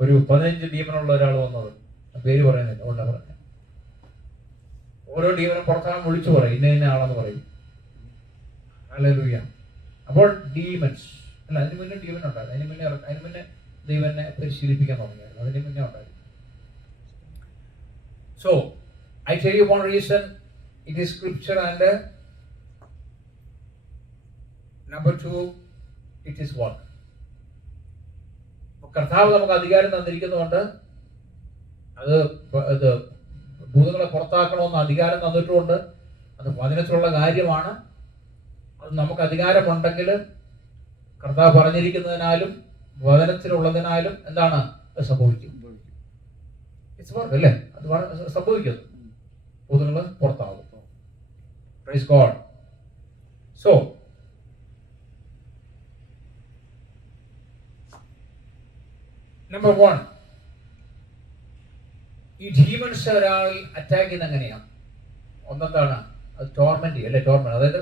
ഒരു 15 ഡീമനുള്ള ഒരാൾ വന്നത്, പേര് പറയുന്നില്ല, അതുകൊണ്ടാ പറഞ്ഞത്. ഓരോ ഡീമനും പുറത്താകാൻ വിളിച്ചു പറയും, ഇന്ന ആളെന്ന് പറയും. ഹല്ലേലൂയ. അപ്പോൾ ഡീമൻസ് അല്ല, അതിന് മുന്നേ ഡീമൻ ഉണ്ടായിരുന്നു. അതിന് മുന്നേ ദൈവനെ പരിശീലിപ്പിക്കാൻ തുടങ്ങിയായിരുന്നു. അതിന് മുന്നേ ഉണ്ടായിരുന്നു. So I tell you one reason, it is scripture, and number 2, it is work. കർത്താവ് നമുക്ക് അധികാരം തന്നിരിക്കുന്നതുകൊണ്ട്, അത് ഭൂതങ്ങളെ പുറത്താക്കണമെന്ന് അധികാരം തന്നിട്ടുമുണ്ട്. അത് വചനത്തിലുള്ള കാര്യമാണ്. അത് നമുക്ക് അധികാരമുണ്ടെങ്കിൽ, കർത്താവ് പറഞ്ഞിരിക്കുന്നതിനാലും വചനത്തിലുള്ളതിനാലും എന്താണ് സംഭവിക്കും? ഇറ്റ്സ് വർക്ക്, അല്ലേ? അത് സംഭവിക്കുന്നു. ഭൂതങ്ങൾ പുറത്താകും. Praise God. സോ നമ്പർ 1, ഈ ഡീമൺസ് ഒരാൾ അറ്റാക്ക് ചെയ്യുന്ന എങ്ങനെയാണ്? ഒന്നെന്താണ്? അത് ടോർമെന്റ് ചെയ്യും, അല്ലെ? ടോർമെന്റ്, അതായത്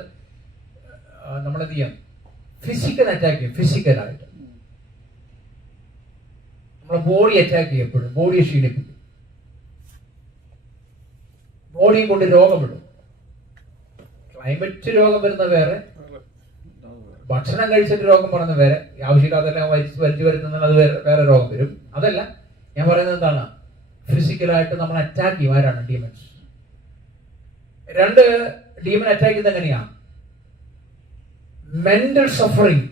നമ്മളെന്ത് ചെയ്യാം? ഫിസിക്കൽ അറ്റാക്ക് ചെയ്യും. ഫിസിക്കലായിട്ട് നമ്മളെ ബോഡി അറ്റാക്ക് ചെയ്യപ്പെടും, ബോഡിയെ ക്ഷീണിപ്പിക്കും, ബോഡിയെ കൊണ്ട് രോഗം വിടും. ക്ലൈമറ്റ് രോഗം വരുന്ന വേറെ, ഭക്ഷണം കഴിച്ചിട്ട് രോഗം പറയുന്ന വേറെ, ആവശ്യമില്ലാതെല്ലാം വലിച്ചു വരുത്തുന്നത് അത് വേറെ രോഗം വരും. അതല്ല ഞാൻ പറയുന്നത് എന്താണ്, ഫിസിക്കലായിട്ട് നമ്മൾ അറ്റാക്ക് ചെയ്യും. ആരാണ്? ഡീമൻസ്. 2 ഡീമൻ അറ്റാക്ക് ചെയ്യുന്നത് എങ്ങനെയാ? Mental suffering.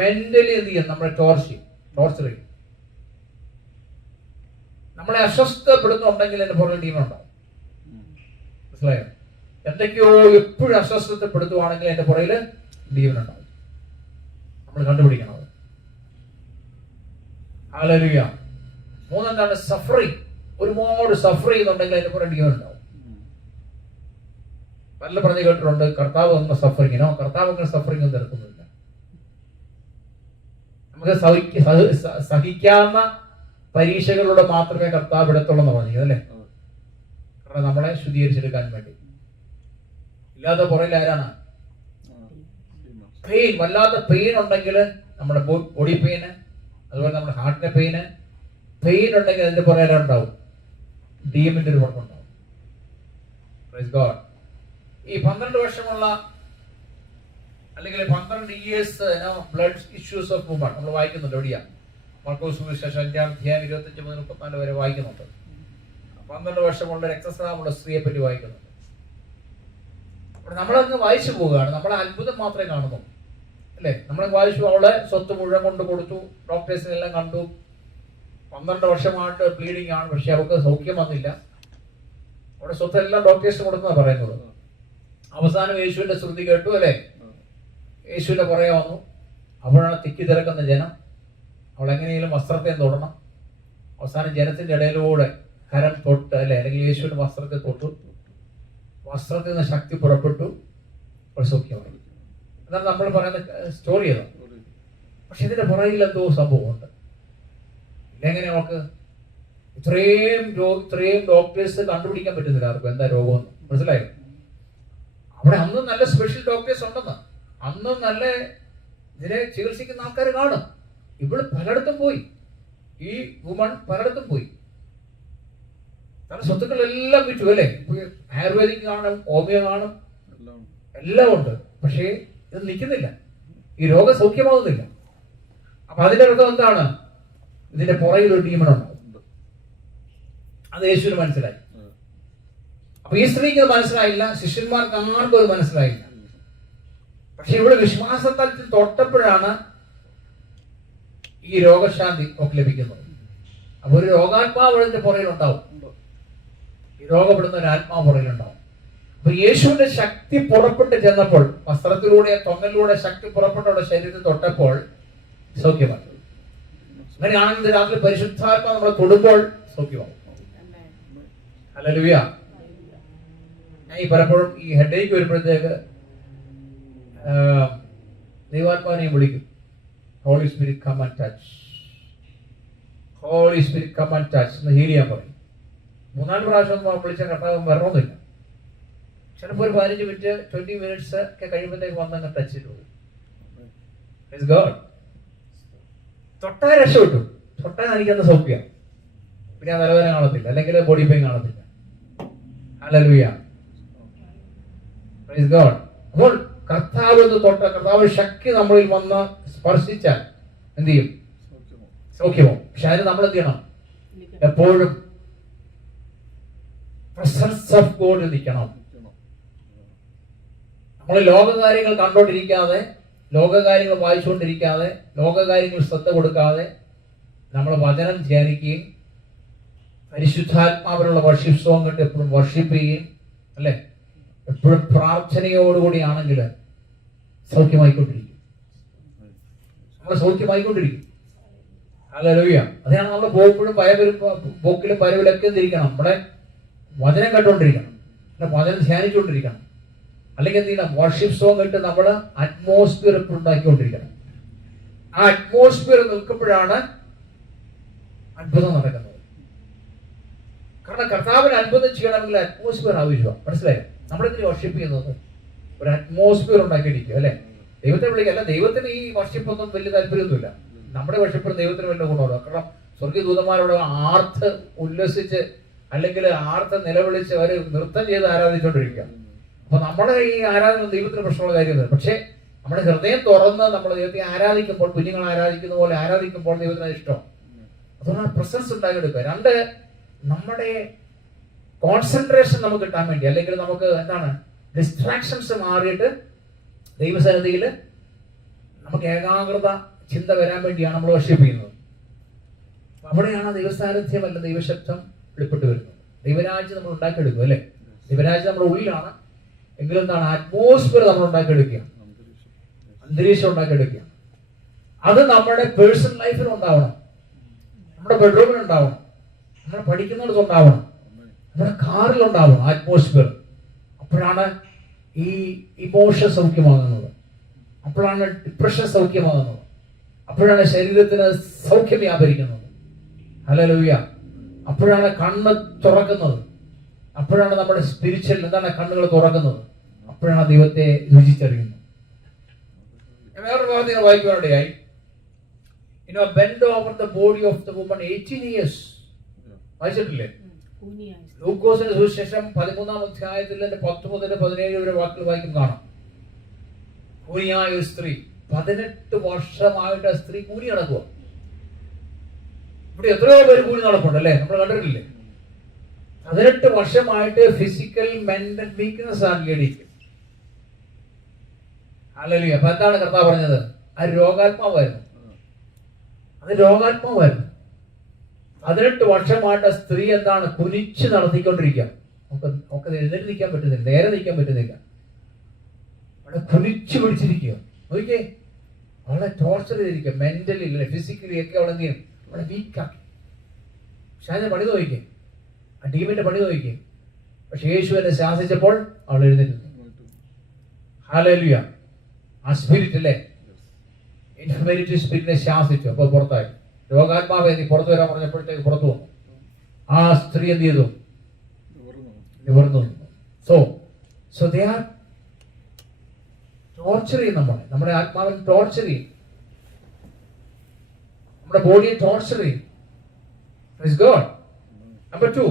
മെന്റലി എന്ത് ചെയ്യും? നമ്മളെ ടോർച്ചർ ചെയ്യും. നമ്മളെ അസ്വസ്ഥപ്പെടുന്നുണ്ടെങ്കിൽ എന്റെ പുറകിൽ ഡീമൻ ഉണ്ടാവും. മനസ്സിലായോ? എന്തൊക്കെയോ എപ്പോഴും അസ്വസ്ഥപ്പെടുത്തുവാണെങ്കിൽ എന്റെ പുറകിൽ ഡീമൻ ഉണ്ടാവും. നമ്മൾ കണ്ടുപിടിക്കണം. ഹല്ലേലൂയ. 3 എന്താണ്? സഫറിങ്. ഒരുപാട് സഫർ ചെയ്യുന്നുണ്ടെങ്കിൽ അതിന്റെ പുറകെ ഡീമൻ ഉണ്ടാവും. പല പറഞ്ഞു കേട്ടിട്ടുണ്ട് കർത്താവ് എന്ന സഫറിങ്ങിനോ, കർത്താവ് എന്ന സഫറിങ് ഒന്നും എടുക്കുന്നില്ല. നമുക്ക് സഹിക്കാവുന്ന പരീക്ഷകളിലൂടെ മാത്രമേ കർത്താവ് എടുത്തുള്ളൂ എന്ന് പറഞ്ഞു അല്ലേ? കാരണം നമ്മളെ ശുദ്ധീകരിച്ചെടുക്കാൻ വേണ്ടി. ഇല്ലാതെ പുറകിൽ ആരാണ്? പെയിൻ. വല്ലാത്ത പെയിൻ ഉണ്ടെങ്കിൽ നമ്മുടെ ബോഡി പെയിന്, അതുപോലെ നമ്മുടെ ഹാർട്ടിന്റെ പെയിൻ ഉണ്ടെങ്കിൽ അതിന്റെ പുറകിൽ ഉണ്ടാവും ഡീമിന്റെ ഒരു പുറത്തുണ്ടാവും. Praise God. ഈ 12 വർഷമുള്ള അല്ലെങ്കിൽ 12 years blood issues of woman നമ്മൾ വായിക്കുന്നുണ്ട്. എവിടെയാ? മർക്കോസ് സുവിശേഷം 5-ാം അധ്യായം 25 മുതൽ 34 വരെ വായിക്കുന്നുണ്ട്. 12 വർഷമുള്ള രക്തസ്രാവമുള്ള സ്ത്രീയെ പറ്റി വായിക്കുന്നുണ്ട്. അപ്പോൾ നമ്മളങ്ങ് വായിച്ചു പോവുകയാണ്. നമ്മളെ അത്ഭുതം മാത്രമേ കാണുന്നു അല്ലേ? നമ്മളെ വായിച്ചു. അവളെ സ്വത്ത് മുഴുവൻ കൊണ്ട് കൊടുത്തു, ഡോക്ടേഴ്സിനെല്ലാം കണ്ടു. 12 വർഷമായിട്ട് ബ്ലീഡിംഗ് ആണ്, പക്ഷെ അവൾക്ക് സൗഖ്യം വന്നില്ല. അവിടെ സ്വത്തെല്ലാം ഡോക്ടേഴ്സ് കൊടുക്കുന്ന പറയുന്നത്. അവസാനം യേശുവിന്റെ ശ്രുതി കേട്ടു അല്ലേ? യേശുവിന്റെ പുറകെ വന്നു. അപ്പോഴാണ് തിക്കി തിരക്കുന്ന ജനം. അവൾ എങ്ങനെയെങ്കിലും വസ്ത്രത്തെ തൊടണം. അവസാനം ജനത്തിന്റെ ഇടയിലൂടെ കരം തൊട്ട് അല്ലെ, അല്ലെങ്കിൽ യേശുവിന്റെ വസ്ത്രത്തെ തൊട്ടു. വസ്ത്രത്തിൽ നിന്ന് ശക്തി പുറപ്പെട്ടു. അവൾ സൗഖ്യമായി. എന്നാണ് നമ്മൾ പറയുന്ന സ്റ്റോറി ഏതാ. പക്ഷെ ഇതിന്റെ പുറകിൽ എന്തോ സംഭവമുണ്ട്. ഇതെങ്ങനെ അവൾക്ക് ഇത്രയും ഡോക്ടേഴ്സ് കണ്ടുപിടിക്കാൻ പറ്റുന്നില്ല ആർക്കും എന്താ രോഗമെന്ന്. മനസ്സിലായോ? അവിടെ അന്നും നല്ല സ്പെഷ്യൽ ഡോക്ടേഴ്സ് ഉണ്ടെന്ന്, അന്നും നല്ല ഇതിനെ ചികിത്സിക്കുന്ന ആൾക്കാർ കാണും. ഇവിടെ പലയിടത്തും പോയി, ഈ വുമൺ പലയിടത്തും പോയി. കാരണം സ്വത്തുക്കളെല്ലാം വിറ്റു അല്ലേ? ആയുർവേദിക് കാണും, ഹോമിയോ കാണും, എല്ലാം ഉണ്ട്. പക്ഷേ ഇത് നിൽക്കുന്നില്ല, ഈ രോഗം സൗഖ്യമാകുന്നില്ല. അപ്പൊ അതിന്റെ അർത്ഥം എന്താണ്? ഇതിന്റെ പുറകിൽ ഒരു ഡീമൺ ഉണ്ടാവും. അത് യേശുവിന് മനസ്സിലായി. അപ്പൊ ഈ സ്ത്രീക്ക് അത് മനസ്സിലായില്ല, ശിഷ്യന്മാർക്ക് ആർക്കും അത് മനസ്സിലായില്ല. പക്ഷെ ഇവിടെ വിശ്വാസതലത്തിൽ തൊട്ടപ്പോഴാണ് ഈ രോഗശാന്തി ഒക്കെ ലഭിക്കുന്നത്. അപ്പൊ ഒരു രോഗാത്മാവ് ഇതിന്റെ പുറകിലുണ്ടാവും, ഈ രോഗപ്പെടുന്ന ഒരു ആത്മാവ് പുറകിലുണ്ടാവും. അപ്പൊ യേശുവിന്റെ ശക്തി പുറപ്പെട്ട് ചെന്നപ്പോൾ, വസ്ത്രത്തിലൂടെ തൊങ്ങലിലൂടെ ശക്തി പുറപ്പെട്ടവരുടെ ശരീരത്തിൽ തൊട്ടപ്പോൾ സൗഖ്യമായി. അങ്ങനെയാണെങ്കിൽ രാത്രി പരിശുദ്ധാത്മാവ് നമ്മളെ തൊടുമ്പോൾ സൗഖ്യമാവും. ഹല്ലേലൂയ. ഞാൻ ഈ പലപ്പോഴും ഈ ഹെഡേക്ക് വരുമ്പോഴത്തേക്ക് ദൈവാത്മാവിനെ വിളിക്കും, holy spirit come and touch, holy spirit come and touch എന്ന് ഹീൽ ചെയ്യാൻ പറയും. 3-4 പ്രാവശ്യം ഒന്നും വിളിച്ച കർത്താവ് വരണമെന്നില്ല. ചിലപ്പോൾ ഒരു 15 മിനിറ്റ് 20 മിനിറ്റ്സ് ഒക്കെ കഴിയുമ്പോഴത്തേക്ക് വന്നങ്ങ് ടച്ച് ചെയ്തു. തൊട്ടാൽ രക്ഷപ്പെട്ടു. തൊട്ടാൽ എനിക്കന്ന് സൗഖ്യം. പിന്നെ ആ തലവേദന കാണത്തില്ല, അല്ലെങ്കിൽ ബോഡി പെയിൻ കാണത്തില്ല. ഹല്ലേലൂയ. Praise God. അപ്പോൾ കർത്താവ് എന്ന് തൊട്ട കർത്താവ് ശക്തി നമ്മളിൽ വന്ന് സ്പർശിച്ചാൽ എന്ത് ചെയ്യും? സൗഖ്യമോ. പക്ഷെ അതിന് നമ്മൾ എന്ത് ചെയ്യണം? എപ്പോഴും പ്രസൻസ് ഓഫ് ഗോഡ് നിൽക്കണം. നമ്മൾ ലോകകാര്യങ്ങൾ കണ്ടോണ്ടിരിക്കാതെ, ലോകകാര്യങ്ങൾ വായിച്ചുകൊണ്ടിരിക്കാതെ, ലോകകാര്യങ്ങൾ ശ്രദ്ധ കൊടുക്കാതെ നമ്മൾ വചനം ധ്യാനിക്കുകയും പരിശുദ്ധാത്മാവിലുള്ള വർഷിപ്പ് സോങ് ഇട്ട് എപ്പോഴും വർഷിപ്പ് ചെയ്യുകയും അല്ലെ, എപ്പോഴും പ്രാർത്ഥനയോടുകൂടിയാണെങ്കിൽ സൗഖ്യമായിക്കൊണ്ടിരിക്കും. നമ്മൾ സൗഖ്യമായിക്കൊണ്ടിരിക്കും. ഹല്ലേലൂയ. അതിനാണ് നമ്മൾ പോക്കിലും പോക്കിലും പരവിലൊക്കെ എന്തിരിക്കണം? നമ്മുടെ വചനം കേട്ടോണ്ടിരിക്കണം, വചനം ധ്യാനിച്ചുകൊണ്ടിരിക്കണം. അല്ലെങ്കിൽ എന്ത് ചെയ്യണം? വർഷിപ്പ് സോങ് ഇട്ട് നമ്മൾ അറ്റ്മോസ്ഫിയർ എപ്പോഴും ഉണ്ടാക്കിക്കൊണ്ടിരിക്കണം. ആ അറ്റ്മോസ്ഫിയർ നിൽക്കുമ്പോഴാണ് അത്ഭുതം നടക്കുന്നത്. കാരണം കർത്താവിന് അത്ഭുതം ചെയ്യണമെങ്കിൽ അറ്റ്മോസ്ഫിയർ ആവശ്യമാണ്. മനസ്സിലായോ? നമ്മളെന്തിനു വർഷിപ്പ് ചെയ്യുന്നത്? ഒരു അറ്റ്മോസ്ഫിയർ ഉണ്ടാക്കിയിരിക്കും അല്ലെ? ദൈവത്തെ വിളിക്കുക. അല്ല, ദൈവത്തിന് ഈ വർഷിപ്പ് ഒന്നും വലിയ താല്പര്യമൊന്നുമില്ല. നമ്മുടെ വർഷിപ്പ് ദൈവത്തിന് വലിയ ഗുണമുള്ള. കാരണം സ്വർഗീയ ദൂതന്മാരോട് ആർത്ത് ഉല്ലസിച്ച് അല്ലെങ്കിൽ ആർത്ത് നിലവിളിച്ച് അവർ നൃത്തം ചെയ്ത് ആരാധിച്ചുകൊണ്ടിരിക്കുക. അപ്പൊ നമ്മുടെ ഈ ആരാധന ദൈവത്തിന് പ്രശ്നമുള്ള കാര്യമൊന്നുമില്ല. പക്ഷെ നമ്മുടെ ഹൃദയം തുറന്ന് നമ്മൾ ദൈവത്തെ ആരാധിക്കുമ്പോൾ, കുഞ്ഞുങ്ങൾ ആരാധിക്കുന്ന പോലെ ആരാധിക്കുമ്പോൾ ദൈവത്തിന് ഇഷ്ടം. അതുകൊണ്ട് പ്രസൻസ് ഉണ്ടാക്കിയെടുക്കുക. രണ്ട്, നമ്മുടെ കോൺസെൻട്രേഷൻ നമുക്ക് കിട്ടാൻ വേണ്ടി, അല്ലെങ്കിൽ നമുക്ക് എന്താണ് ഡിസ്ട്രാക്ഷൻസ് മാറിയിട്ട് ദൈവസന്നിധിയിൽ നമുക്ക് ഏകാഗ്രത ചിന്ത വരാൻ വേണ്ടിയാണ് നമ്മൾ വർഷിപ്പ് ചെയ്യുന്നത്. അവിടെയാണ് ദൈവസാന്നിധ്യം അല്ല ദൈവശബ്ദം വെളിപ്പെട്ട് വരുന്നത്. ദൈവരാജ്യം നമ്മൾ ഉണ്ടാക്കിയെടുക്കും അല്ലേ? ദൈവരാജ്യം നമ്മുടെ ഉള്ളിലാണ് എങ്കിലും എന്താണ് അറ്റ്മോസ്ഫിയർ നമ്മൾ ഉണ്ടാക്കിയെടുക്കുക, അന്തരീക്ഷം ഉണ്ടാക്കിയെടുക്കുക. അത് നമ്മുടെ പേഴ്സണൽ ലൈഫിൽ ഉണ്ടാവണം, നമ്മുടെ ബെഡ്റൂമിൽ ഉണ്ടാവണം, നമ്മൾ പഠിക്കുന്നിടത്ത് ഉണ്ടാവണം, നമ്മുടെ കാറിൽ ഉണ്ടാവണം അറ്റ്മോസ്ഫിയർ. അപ്പോഴാണ് ഈ ഇമോഷൻ സൗഖ്യമാകുന്നത്, അപ്പോഴാണ് ഡിപ്രഷൻ സൗഖ്യമാകുന്നത്, അപ്പോഴാണ് ശരീരത്തിന് സൗഖ്യം വ്യാപരിക്കുന്നത്. ഹല്ലേലൂയ. അപ്പോഴാണ് കണ്ണ് തുറക്കുന്നത്, അപ്പോഴാണ് നമ്മുടെ സ്പിരിച്വൽ എന്താണ് കണ്ണുകൾ തുറക്കുന്നത്, അപ്പോഴാണ് ദൈവത്തെ രുചിച്ചറിയുന്നത്. വേറൊരു ഭാഗത്ത് വായിക്കുവാനിടയായി, bend over the body of the woman 18 years. വായിച്ചിട്ടില്ലേ? ലൂക്കോസിന്റെ സുവിശേഷം 13-ാം അധ്യായത്തിൽ 10 മുതൽ 17 വരെ വാക്കുകൾ വായിക്കും കാണാം. കൂനിയായ ഒരു സ്ത്രീ, 18 വർഷമായിട്ട് ആ സ്ത്രീ കൂനി നടക്കുക. ഇവിടെ എത്രയോ പേര് കൂനി നടപ്പുണ്ട് അല്ലേ? നമ്മൾ കണ്ടിട്ടില്ലേ? 18 വർഷമായിട്ട് ഫിസിക്കൽ മെന്റൽ വീക്ക്നെസ് ആണ് ലേഡിക്ക്. ഹല്ലേലൂയ. അപ്പൊ എന്താണ് കർത്താവ് പറഞ്ഞത്? ആ രോഗാത്മാവായിരുന്നു, അത് രോഗാത്മാവായിരുന്നു. 18 വർഷമായിട്ട് ആ സ്ത്രീ എന്താണ് കുനിച്ച് നടത്തിക്കൊണ്ടിരിക്കുക. നമുക്ക് എഴുന്നേറ്റ് നിൽക്കാൻ പറ്റുന്നില്ല, നേരെ നിൽക്കാൻ പറ്റുന്നില്ല, അവിടെ കുനിച്ചു പിടിച്ചിരിക്കുക. നോക്കിയേ, അവളെ ടോർച്ചർ ചെയ്തിരിക്കുക, മെന്റലി ഫിസിക്കലി ഒക്കെ അവളെ എന്ത് ചെയ്യും, അവളെ വീക്കാക്കി. പക്ഷെ അതിന്റെ പണി നോക്കിക്കേ, ആ ടീമിന്റെ പണി നോക്കിക്കേ. പക്ഷെ യേശു എന്നെ ശാസിച്ചപ്പോൾ അവൾ എഴുന്നേറ്റ്. ഹല്ലേലൂയ. ആ സ്പിരിറ്റ് അല്ലേ, ഇൻഫെർമിറ്റി സ്പിരിറ്റിനെ ശാസിച്ചു, അപ്പോൾ പുറത്തായി. രോഗാത്മാവെ നീ പുറത്തു വരാൻ പറഞ്ഞപ്പോഴത്തേക്ക് പുറത്തു വന്നു. ആ സ്ത്രീ എന്ത് ചെയ്തു? നിവർന്നു. സോ ദേ ആർ ടോർച്ചർ ചെയ്യും നമ്മളെ, നമ്മുടെ ആത്മാവിനെ ടോർച്ചർ ചെയ്യും, നമ്മുടെ ബോഡിയെ ടോർച്ചർ ചെയ്യും. Praise God. Number 2,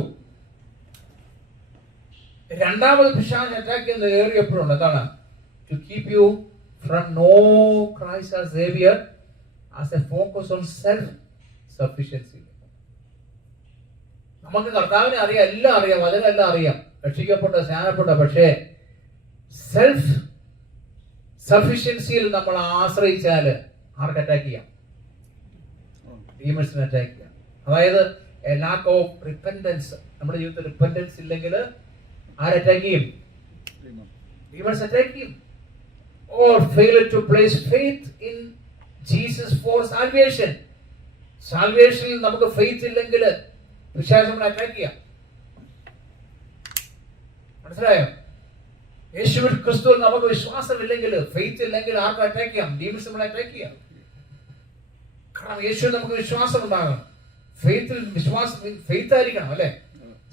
രണ്ടാമത് പിശാച് അറ്റാക്ക് ചെയ്യുന്ന ഏറിയ എപ്പോഴുണ്ട്. എന്താണ്? To keep you from know Christ as Savior, as a focus on self-sufficiency. നമുക്ക് കർത്താവിനെ അറിയാം, എല്ലാം അറിയാം, അതിനെല്ലാം അറിയാം, രക്ഷിക്കപ്പെട്ട സ്നാനപ്പെട്ട, പക്ഷേ സെൽഫ് സഫിഷ്യൻസിയിൽ നമ്മൾ ആശ്രയിച്ചാൽ ആർക്ക് അറ്റാക്ക് ചെയ്യാം? ഡീമൺസിനെ അറ്റാക്ക് ചെയ്യാം. അതായത് എ ലാക്ക് ഓഫ് റിപ്പൻറ്റൻസ്. നമ്മുടെ ജീവിതത്തിൽ റിപ്പൻറ്റൻസ് ഇല്ലെങ്കിൽ ആരറ്റാക്ക് ചെയ്യും? ഡീമൺസ് അറ്റാക്ക് ചെയ്യും. Or failure to place faith in Jesus for salvation. സാൽവേഷനിൽ നമുക്ക് ഫെയ്ത്ത് ഇല്ലെങ്കിൽ പിശാച് നമ്മളെ അറ്റാക്ക് ചെയ്യാം. മനസ്സിലായോ? യേശുവിൽ ക്രിസ്തുവിൽ നമുക്ക് വിശ്വാസമില്ലെങ്കിൽ, ഫെയ്ത്ത് ഇല്ലെങ്കിൽ ആർക്കും അറ്റാക്ക് ചെയ്യാം? ഡീമൺസ് നമ്മളെ അറ്റാക്ക് ചെയ്യാം. കാരണം യേശുവിൽ നമുക്ക് വിശ്വാസം ഉണ്ടാകണം. ഫെയ്ത്തിൽ വിശ്വാസം, ഫെയ്ത്ത് ആയിരിക്കണം അല്ലെ?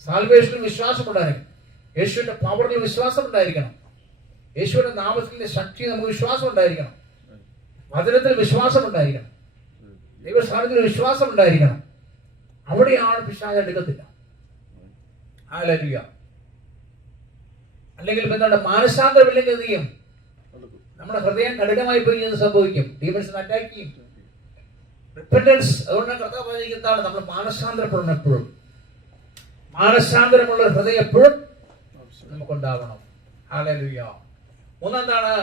സാൽവേഷനിൽ വിശ്വാസം ഉണ്ടായിരിക്കണം, യേശുവിന്റെ പവറിൽ വിശ്വാസം ഉണ്ടായിരിക്കണം, യേശുവിന്റെ നാമത്തിന്റെ ശക്തി നമുക്ക് വിശ്വാസം ഉണ്ടായിരിക്കണം, വചനത്തിൽ വിശ്വാസം ഉണ്ടായിരിക്കണം, ദൈവസ്ഥാനത്തിൽ വിശ്വാസം ഉണ്ടായിരിക്കണം. അവിടെയാണ് പിശാച് എടുക്കത്തില്ല. ഹല്ലേലൂയ. അല്ലെങ്കിൽ എന്താണ്? മാനസാന്തരമില്ലെങ്കിൽ എന്ത് ചെയ്യും? നമ്മുടെ ഹൃദയം കഠിനമായി പോയി എന്ന് സംഭവിക്കും, ഡീമൺസിനെ അറ്റാക്ക് ചെയ്യും. റിപ്പന്റൻസ്. അതുകൊണ്ടാണ് കർത്താവ് പറഞ്ഞിരിക്കുന്നതാണ് നമ്മൾ മാനസാന്തരപ്പെടണം. എപ്പോഴും മാനസാന്തരമുള്ള ഹൃദയം എപ്പോഴും നമുക്കുണ്ടാവണം. Hallelujah. മൂന്നെന്താണ്?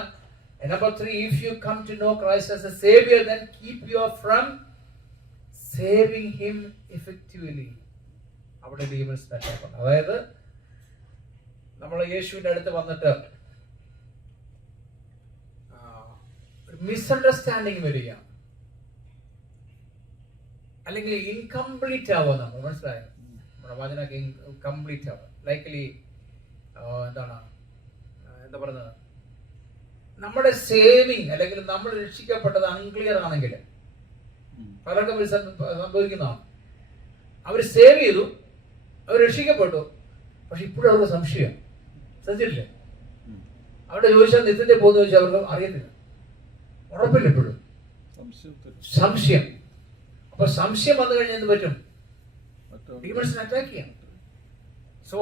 Number 3, if you come to know Christ as a Savior, then keep you from saving Him effectively. അവിടെ ഡീമൺസ് അറ്റാക്ക് ഉണ്ട്. അതായത് നമ്മൾ യേശുവിന്റെ അടുത്ത് വന്നിട്ട് ഒരു മിസ്അണ്ടർസ്റ്റാൻഡിങ് വരിക, അല്ലെങ്കിൽ ഇൻകംപ്ലീറ്റ് ആവുക. നമ്മൾ മനസ്സിലായോ? നമ്മുടെ വചനമൊക്കെ കംപ്ലീറ്റ് ആവുക. ലൈക്കലി എന്താ പറയുന്നത്, നമ്മുടെ സേവിങ് അല്ലെങ്കിൽ നമ്മൾ രക്ഷിക്കപ്പെട്ടത് അൺക്ലിയർ ആണെങ്കിൽ പലർക്കും സംഭവിക്കുന്നതാണ്. അവർ സേവ് ചെയ്തു, അവർ രക്ഷിക്കപ്പെട്ടു, പക്ഷെ ഇപ്പോഴും അവർക്ക് സംശയം. ശ്രദ്ധിച്ചിട്ടില്ലേ? അവിടെ ചോദിച്ചാൽ നിത്യത്തെ പോകുന്ന ചോദിച്ചാൽ അവർക്ക് അറിയത്തില്ല, ഉറപ്പില്ല, എപ്പോഴും സംശയം. അപ്പൊ സംശയം വന്നു കഴിഞ്ഞാൽ എന്ത് പറ്റും? ഡീമൺസിനെ അറ്റാക്ക് ചെയ്യാം. So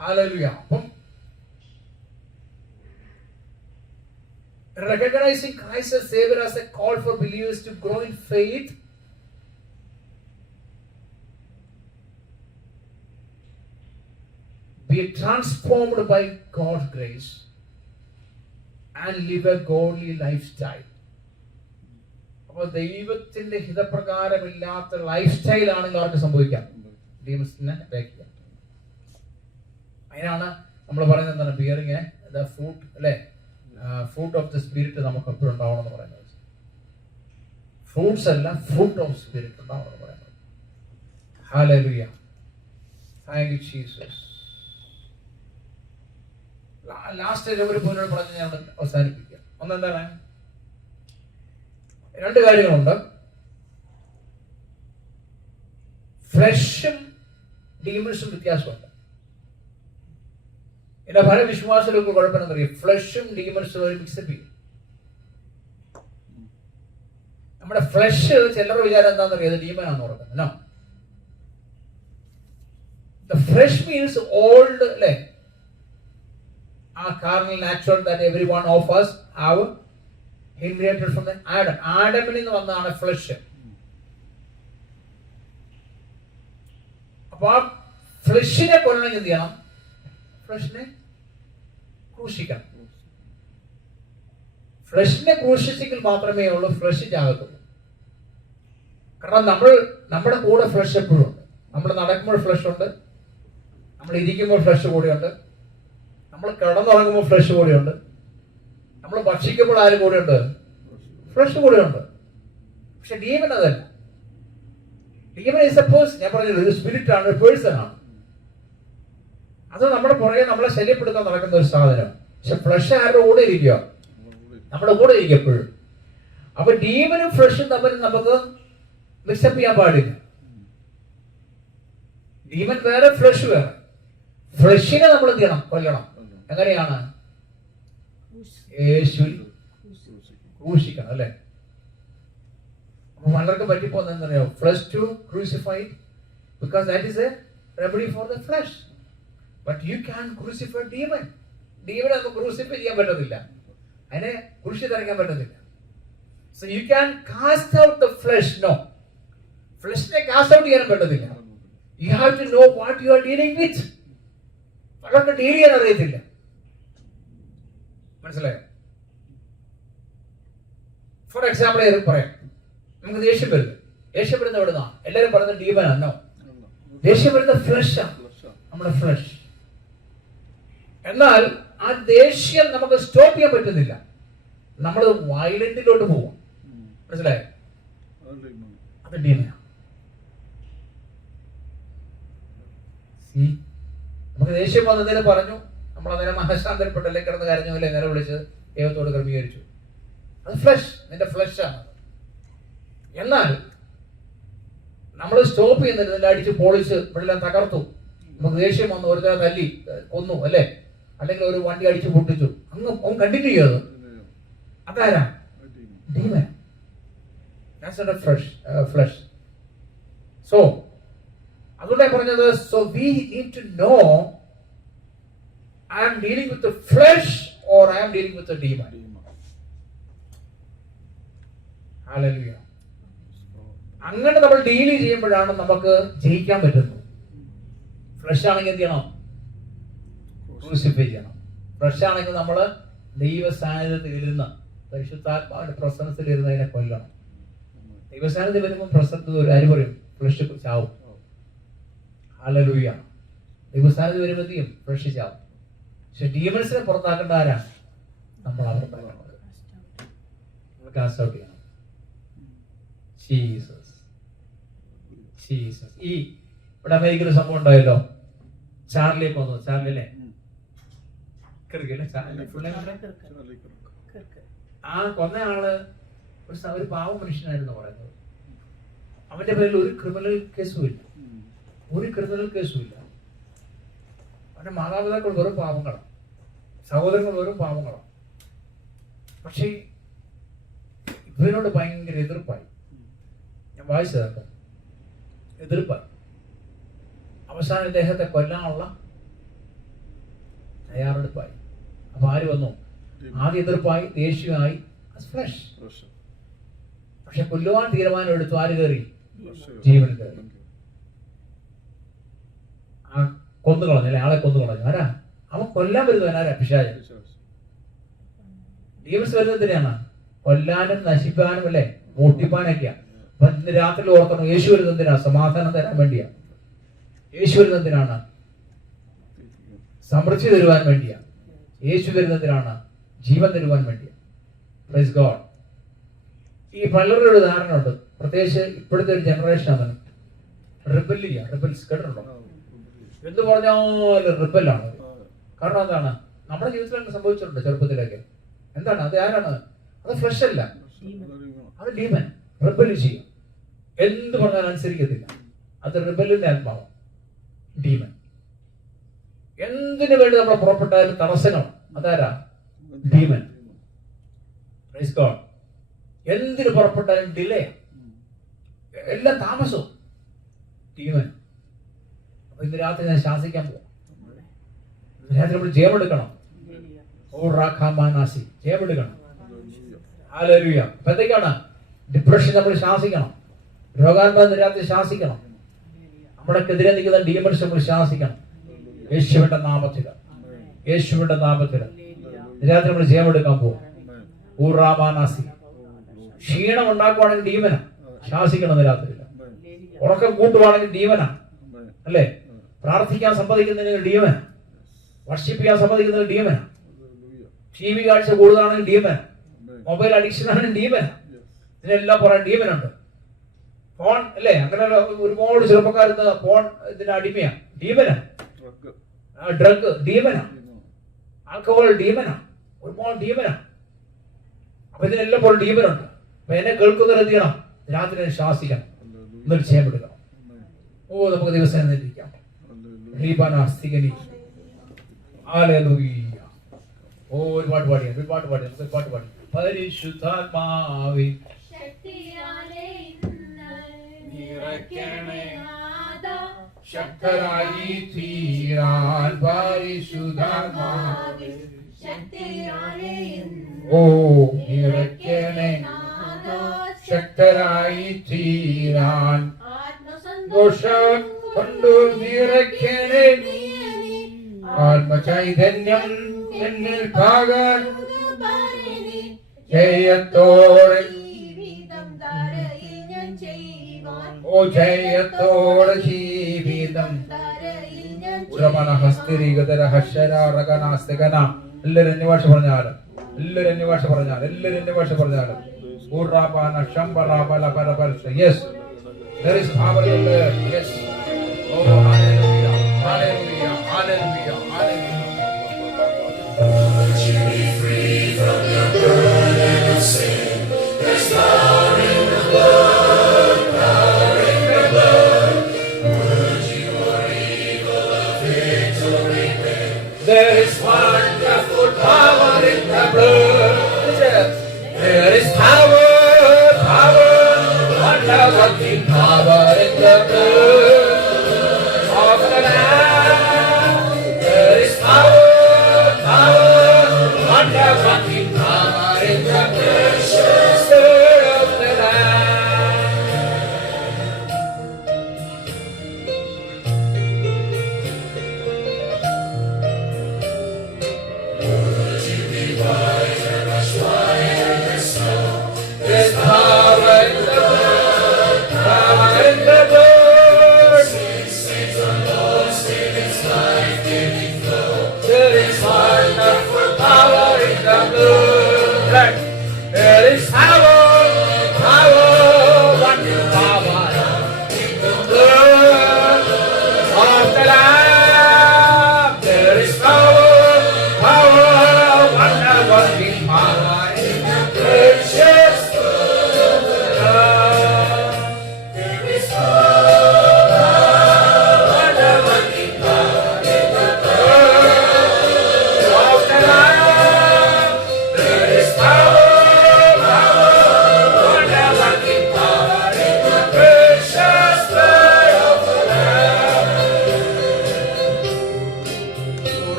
hallelujah. അപ്പം recognizing Christ as Savior as a call for believers to grow in faith be transformed by God's grace and live a godly lifestyle. അപ്പോൾ ദൈവത്തിന്റെ ഹിതപ്രകാരമില്ലാത്ത ലൈഫ് സ്റ്റൈൽ ആണെങ്കിൽ അവർക്ക് സംഭവിക്കാം, ഡീമൺസിനെ അറ്റാക്ക് ചെയ്യാം. അതിനാണ് നമ്മൾ പറയുന്നത് എന്താണ്, ബിയറിങ് ദ ഫ്രൂട്ട്, അല്ലെ, ഫ്രൂട്ട് ഓഫ് ദ സ്പിരിറ്റ് നമുക്ക് എപ്പോഴും ഉണ്ടാവണം എന്ന് പറയുന്നത്. ഫ്രൂട്ട്സ് അല്ല, ഫ്രൂട്ട് ഓഫ് സ്പിരിറ്റ് ഉണ്ടാവണം എന്ന് പറയുന്നത്. Hallelujah, thank you Jesus. Last ഒരു പോയിന്റ് പറഞ്ഞ് ഞാൻ അവസാനിപ്പിക്കാം. ഒന്നെന്താണ്, രണ്ട് കാര്യങ്ങളുണ്ട്. ഫ്ലഷും ഡീമൺസും വ്യത്യാസമുണ്ട്. എന്റെ പല വിശ്വാസങ്ങൾക്ക് കുഴപ്പമെന്നറിയാം, ഫ്ലഷും ഡീമൺസും ഒരു മിക്സപ്പ് ചെയ്യും. നമ്മുടെ ഫ്ലഷ് ചിലരുടെ വിചാരം എന്താണെന്നറിയാം, ഡീമനാണെന്ന് പറയുന്നത്. No, the flesh means old, അല്ലേ, ആ carnal nature that every one of us have inherited from the Adam. ആഡമിൽ നിന്ന് വന്നതാണ് ഫ്ലഷ്. അപ്പൊ ആ ഫ്ലഷിനെ കൊല്ലണമെങ്കിൽ എന്ത് ചെയ്യണം, ഫ്ലഷിനെ ക്രൂശിക്കണം. ഫ്ലഷിനെ ക്രൂശിച്ചെങ്കിൽ മാത്രമേ ഉള്ളൂ ഫ്ലഷ് ചാകത്തുള്ളൂ. കാരണം നമ്മുടെ കൂടെ ഫ്ലഷ് എപ്പോഴും ഉണ്ട്. നമ്മൾ നടക്കുമ്പോൾ ഫ്ലഷ് ഉണ്ട്, നമ്മൾ ഇരിക്കുമ്പോൾ ഫ്ലഷ് കൂടെയുണ്ട്, നമ്മൾ കിടന്നുറങ്ങുമ്പോൾ ഫ്ലഷ് കൂടെയുണ്ട്, നമ്മൾ ഭക്ഷിക്കുമ്പോൾ ആരും കൂടെയുണ്ട്, ഫ്ലഷ് കൂടെയുണ്ട്. പക്ഷെ ഡീമൻ അതല്ല. ഡീമൻ ഇസ് സപ്പോസ്, ഞാൻ പറഞ്ഞത് ഒരു സ്പിരിറ്റ് ആണ്, ഒരു പേഴ്സൺ ആണ്. അത് നമ്മുടെ പുറകെ നമ്മളെ ശല്യപ്പെടുത്താൻ നടക്കുന്ന ഒരു സാധനം. പക്ഷെ ഫ്ലഷ് ആരുടെ കൂടെ ഇരിക്കുക, നമ്മുടെ കൂടെ ഇരിക്കും എപ്പോഴും. അപ്പൊ ഡീമനും ഫ്ലഷും തമ്മിൽ നമുക്ക് മിക്സപ്പ് ചെയ്യാൻ പാടില്ല. ഡീമൻ വേറെ, ഫ്ലഷ് വേറെ. ഫ്ലഷിനെ നമ്മൾ എന്ത് ചെയ്യണം, കൊല്ലണം. എങ്ങനെയാണ്, യേശുവിൽ ക്രൂശിക്കണം, അല്ലെ. അപ്പൊ പലർക്കും പറ്റിപ്പോകുന്ന എന്താ, flesh to crucified because that is a remedy for the flesh. But you can crucify demon. ഡീമനെ നമുക്ക് ക്രൂസിഫൈ ചെയ്യാൻ പറ്റത്തില്ല, അതിനെ കുരിശിൽ തറയ്ക്കാൻ പറ്റത്തില്ല. So you can cast out the flesh. No, ഫ്ലഷിനെ കാസ്റ്റ് ഔട്ട് ചെയ്യാൻ പറ്റത്തില്ല. You have to know what you are dealing with. പലർക്ക് ഡീൽ ചെയ്യാൻ അറിയത്തില്ല, മനസ്സിലായോ? ഫോർ എക്സാമ്പിൾ പറയാം, നമുക്ക് ദേഷ്യം വരുന്നത്, ദേഷ്യം വരുന്ന എവിടുന്നാ? എല്ലാവരും പറയുന്നത് ഡീമനാണോ? ദേഷ്യം വരുന്ന ഫ്ലഷാണ്, നമ്മുടെ ഫ്ലഷ്. എന്നാൽ ആ ദേഷ്യം നമുക്ക് സ്റ്റോപ്പ് ചെയ്യാൻ പറ്റുന്നില്ല, നമ്മൾ വയലന്റിലോട്ട് പോവാം, മനസ്സിലായോ? അത് ഡീമനാണ്. നമുക്ക് ദേഷ്യം വന്നതിന് പറഞ്ഞു, നമ്മൾ അതിനെ മനഃശാന്തരപ്പെട്ടല്ലേ, കിടന്ന് കരഞ്ഞു, അല്ലെ, നേരെ വിളിച്ച് ദൈവത്തോട് ക്രമീകരിച്ചു. അത് ഫ്ലഷ്, നിന്റെ ഫ്ലഷാണ്. എന്നാൽ നമ്മൾ സ്റ്റോപ്പ് ചെയ്യുന്നില്ല, നിന്നെ അടിച്ച് പോളിച്ച് ഇവിടെ തകർത്തു. നമുക്ക് ദേഷ്യം വന്നു, ഒരു തരം തല്ലി കൊന്നു, അല്ലെ, അല്ലെങ്കിൽ ഒരു വണ്ടി അടിച്ച് പൊട്ടിച്ചു, അങ്ങ് കണ്ടിന്യൂ ചെയ്തു. അതാരാ? Demon. That's not a flesh. So അതുകൊണ്ടാണ് പറഞ്ഞത്, so we need to know, I am dealing with the flesh or I am dealing with the demon. Hallelujah. അങ്ങനെ നമ്മൾ ഡീൽ ചെയ്യുമ്പോഴാണ് നമുക്ക് ജയിക്കാൻ പറ്റുന്നത്. ഫ്ലഷ് ആണെങ്കിൽ എന്ത് ചെയ്യണം? ക്രൂസിഫൈ ചെയ്യണം. ഫ്ലഷ് ആണെങ്കിൽ നമ്മൾ ദൈവ സാന്നിധ്യത്തിൽ ഇരുന്ന്, പരിശുദ്ധാത്മാവിന്റെ പ്രസന്നത്തിൽ ഇരുന്ന് അതിനെ കൊല്ലണം. ദൈവ സാന്നിധ്യം വരുമ്പോൾ പ്രസന്നത്തിൽ ഒരു അരി പറയും, ഫ്ലഷ് ചാവും. ഹല്ലേലൂയ. ദൈവസ്ഥാനത്ത് വരുമ്പോഴത്തേക്കും ഫ്ലഷ് ചാവും. പക്ഷെ ഡീമൺസിനെ പുറത്താക്കേണ്ട ആരാണ്? നമ്മൾ അവർ കാസ്റ്റ് ഔട്ട് ചെയ്യണം. ജീസസ്. ഈ ഇവിടെ അമേരിക്കയിൽ ഒരു സംഭവം ഉണ്ടായല്ലോ, ചാർലിയെ കൊന്നു. ചാർലി അല്ലേ, ആ കൊന്ന ആള് ഒരു പാവ മനുഷ്യനായിരുന്നു പറയുന്നത്. അവന്റെ പേരിൽ ഒരു ക്രിമിനൽ കേസും ഇല്ല, ഒരു ക്രിമിനൽ കേസും ഇല്ല. അവന്റെ മാതാപിതാക്കൾ വെറും പാവങ്ങളാണ്, സഹോദരങ്ങൾ വെറും പാവങ്ങളാണ്. പക്ഷേ ഇവരോട് ഭയങ്കര എതിർപ്പായി. ഞാൻ വായിച്ചതൊക്കെ എതിർപ്പായി. അവസാനം ഇദ്ദേഹത്തെ കൊല്ലാനുള്ള തയ്യാറെടുപ്പായി. അപ്പൊ ആര് വന്നു? ആദ്യ എതിർപ്പായി, ദേഷ്യമായി, ഫ്ലഷ്. പക്ഷെ കൊല്ലുവാൻ തീരുമാനം എടുത്തു. ആര് കയറി? ജീവൻ കയറി. ആ കൊന്നുകളഞ്ഞു അല്ലെ, ആളെ കൊന്നുകളഞ്ഞു. ആരാ അവൻ കൊല്ലാൻ വരുന്നവൻ? ആരാ? പിശാച്. ഡീമൻസ് വരുന്നതിനാണ് കൊല്ലാനും നശിപ്പാനും അല്ലെ, മോട്ടിപ്പാനൊക്കെയാ. അപ്പൊ ഇന്ന് രാത്രി ഓർക്കണം, യേശു വരുന്നതിനാ സമാധാനം തരാൻ വേണ്ടിയാ. യേശു വരുന്നതിനാണ് സമൃദ്ധി തരുവാൻ വേണ്ടിയാ. യേശു വരുന്നതിനാണ് ജീവൻ തരുവാൻ വേണ്ടിയാ. Praise God. ഈ പലരുടെ ഒരു ഉദാഹരണമുണ്ട്, പ്രത്യേകിച്ച് ഇപ്പോഴത്തെ ഒരു ജനറേഷൻ. റിബൽസ് കേട്ടിട്ടുണ്ടോ? എന്ത് പറഞ്ഞാലും റിബലാണ്. കാരണം എന്താണ്? നമ്മുടെ ജീവിതത്തിൽ അങ്ങനെ സംഭവിച്ചിട്ടുണ്ട് ചെറുപ്പത്തിലേക്ക്. എന്താണ് അത്? ആരാണ് അത്? ഫ്ലഷ് അല്ല, അത് ഡീമൻ. റിബല് ചെയ്യും, എന്ത് പറഞ്ഞാലും അനുസരിക്കത്തില്ല. അത് റിബലിന്റെ ആത്മാവ്, ഡീമൻ. എന്തിനു വേണ്ടി നമ്മൾ പുറപ്പെട്ടാലും തടസ്സങ്ങൾ, അതാരാ? ഡീമൻ. Praise God. എന്തിനു പുറപ്പെട്ടാലും ഡിലേ, എല്ലാം താമസവും, ഡീമൻ. അപ്പൊ ഇന്ന് രാത്രി ഞാൻ ശാസിക്കാൻ പോകും. ഇന്ന് രാത്രി നമ്മൾ ജയമെടുക്കണം. ജയമെടുക്കണം. ഹല്ലേലൂയ. അപ്പൊ എന്തൊക്കെയാണ്? ഡിപ്രഷൻ നമ്മൾ ശാസിക്കണം, രോഗാത്മക രാത്രി ശാസിക്കണം, നമ്മുടെക്കെതിരെ നിൽക്കുന്ന ഡീമൻസ് നമ്മൾ ശാസിക്കണം. യേശുവിന്റെ നാമത്തിൽ, യേശുവിന്റെ നാമത്തിൽ രാത്രി നമ്മൾ ജയമെടുക്കാൻ പോകും. ഊറാമാനാസി. ക്ഷീണം ഉണ്ടാക്കുവാണെങ്കിൽ ഡീമന ശാസിക്കണം. രാത്രി ഉറക്കം കൂട്ടുവാണെങ്കിൽ ഡീമന അല്ലേ, പ്രാർത്ഥിക്കാൻ സമ്മതിക്കുന്നതിന് ഡീമന, വർഷിപ്പിക്കാൻ സമ്മതിക്കുന്നത് ഡീമന, TV കാഴ്ച കൂടുതലാണെങ്കിൽ ഡീമന, മൊബൈൽ അഡിക്ഷൻ ആണെങ്കിൽ ഡീമന, ഇതിനെല്ലാം പറയാൻ ഡീമനുണ്ട്. ഫോൺ അല്ലേ, അങ്ങനെ ഒരുപാട് ചെറുപ്പക്കാരുന്ന ഫോൺ ഇതിന് അടിമയാ, ഡീമന. ഡ്രഗ് ഡീമന, ആൽക്കഹോൾ ഡീമന, ഒരുപാട് ഡീമന. അപ്പൊ ഇതിനെല്ലാം പോലെ ഡീമനുണ്ട്. അപ്പൊ എന്നെ കേൾക്കുന്നവർ എന്ത് ചെയ്യണം? രാത്രി ശാസിക്കണം, എന്നിട്ട് ചെയ്യാൻ. ഓ നമുക്ക് ദിവസം ഇരിക്കാം. ഓ ഒരു പാട്ട് പാടിയ, ഒരു പാട്ട് പാടി, നമുക്ക് പാട്ട് പാടി. പരിശുദ്ധാത്മാവേ ശക്തരായി തീരാൻ, പരിശുദ്ധാത്മാവേ ഓ നിറയ്ക്കണേ, ശക്തരായി തീരാൻ, ദോഷം കൊണ്ടു നിറയ്ക്കണേ, ആത്മചൈതന്യം എന്നിൽ പകർ, ജയത്തോടെ ഓ ജയത്തോടെ ജീവിതം. എല്ലാവരും അന്യഭാഷ പറഞ്ഞാലും, എല്ലാവരും അന്യഭാഷ പറഞ്ഞാലും, എല്ലാവരും അന്യഭാഷ പറഞ്ഞാലും. Yes, there is power in there. Yes. Oh, hallelujah, hallelujah, hallelujah, hallelujah. Would you be free from the burden of sin? There's power in the blood, power in the blood. Would you or evil of victory win? There is wonderful power in the blood. There is power, power, wonderful power in the blood.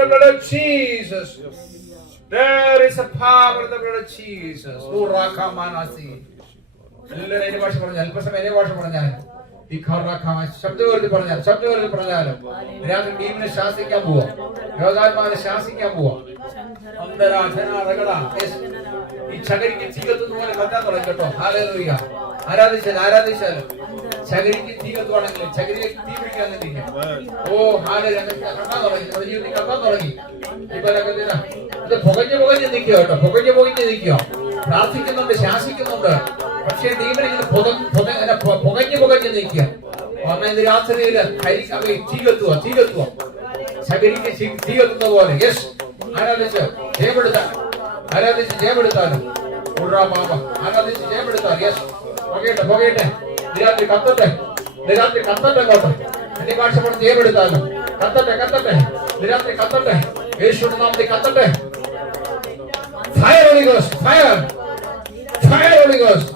the blood of Jesus. There is a power in the blood of Jesus. Urakamanasi. എല്ലാവരും എന്റെ ഭാഷ പറഞ്ഞാൽ അല്പസമയം എന്റെ ഭാഷ പറഞ്ഞാൽ ഈ ശബ്ദവേർത്തി പറഞ്ഞാലും രാത്രി ടീമിനെ ശാസിക്കാൻ പോവാ, രോഗാത്മാവിനെ ശാസിക്കാൻ പോവാ. ഈ ചകരിക്ക് തീ കത്തുന്ന പോലെ കത്താൻ തുടങ്ങി കേട്ടോ. ഹല്ലേലൂയ. ആരാധിച്ചാലും ചകരിക്ക് തീ കത്തുവാണെങ്കിൽ ചകരിക്ക് തീ പിടിക്കാൻ നിന്നിരിക്കും. ഓ ഹല്ലേലൂയ. കത്താൻ തുടങ്ങി, നമ്മുടെ ജീവിതത്തിൽ കത്താൻ തുടങ്ങി. ഇത് പുകഞ്ഞ് നിൽക്കുക കേട്ടോ, പുകഞ്ഞ് നിൽക്കുക. പ്രാർത്ഥിക്കുന്നുണ്ട്, ശാസിക്കുന്നുണ്ട്, പക്ഷേ ടീമിനെ ഇങ്ങനെ പുകഞ്ഞ് നിൽക്കുക. ഇത് രാത്രിയില് തീ കത്തുക, ചകരിക്ക് തീ കത്തുന്ന പോലെ. യെസ്, ആരാധിച്ച് ജയമെടുത്താലും ആരാധിച്ച് ജയമെടുത്താൽ. യെസ്, പുകയട്ടെ രാത്രി കത്തട്ടെ അങ്ങോട്ട്. എന്റെ ഭാഷ പറഞ്ഞ് ജയമെടുത്താലും കത്തട്ടെ രാത്രി കത്തട്ടെ. യേശുവിന്റെ നാമത്തിൽ കത്തട്ടെ. Fire Holy Ghost, fire Holy Ghost.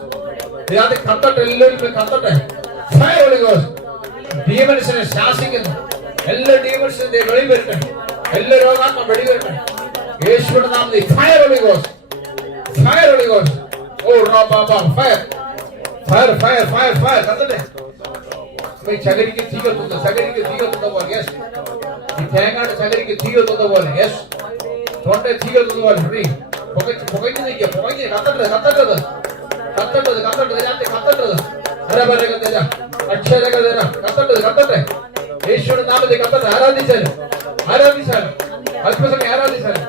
രാത്രി കത്തട്ടെ, എല്ലാവരും കത്തട്ടെ. Fire Holy Ghost. ഡീമൻസിനെ ശാസിക്കുന്നു. എല്ലാ ഡീമൻസിന്റെ വെളി വരട്ടെ, എല്ലാ രോഗാത്മ വെളി വരട്ടെ. യേശുവിന്റെ നാമത്തിൽ ഫയർ ഹോളി ഗോസ്റ്റ്. ഓ റബ്ബാ, ഫയർ കത്തട്ടെ. ചകരിക്ക് തീ കത്തുന്ന പോലെ. യെസ്, ഈ തേങ്ങാട് ചകരിക്ക് തീ കത്തുന്ന പോലെ. യെസ്, തൊണ്ട തീ കത്തുന്ന പോലെ. പുകഞ്ഞു നിൽക്കുക, കത്തട്ടത് രാത്രി കത്തട്ടത്. അക്ഷരകതര കത്തട്ടെ. യേശുവിന്റെ നാമത്തിൽ കത്തട്ടെ. ആരാധിച്ചാലും അല്പസമയം ആരാധിച്ചാലും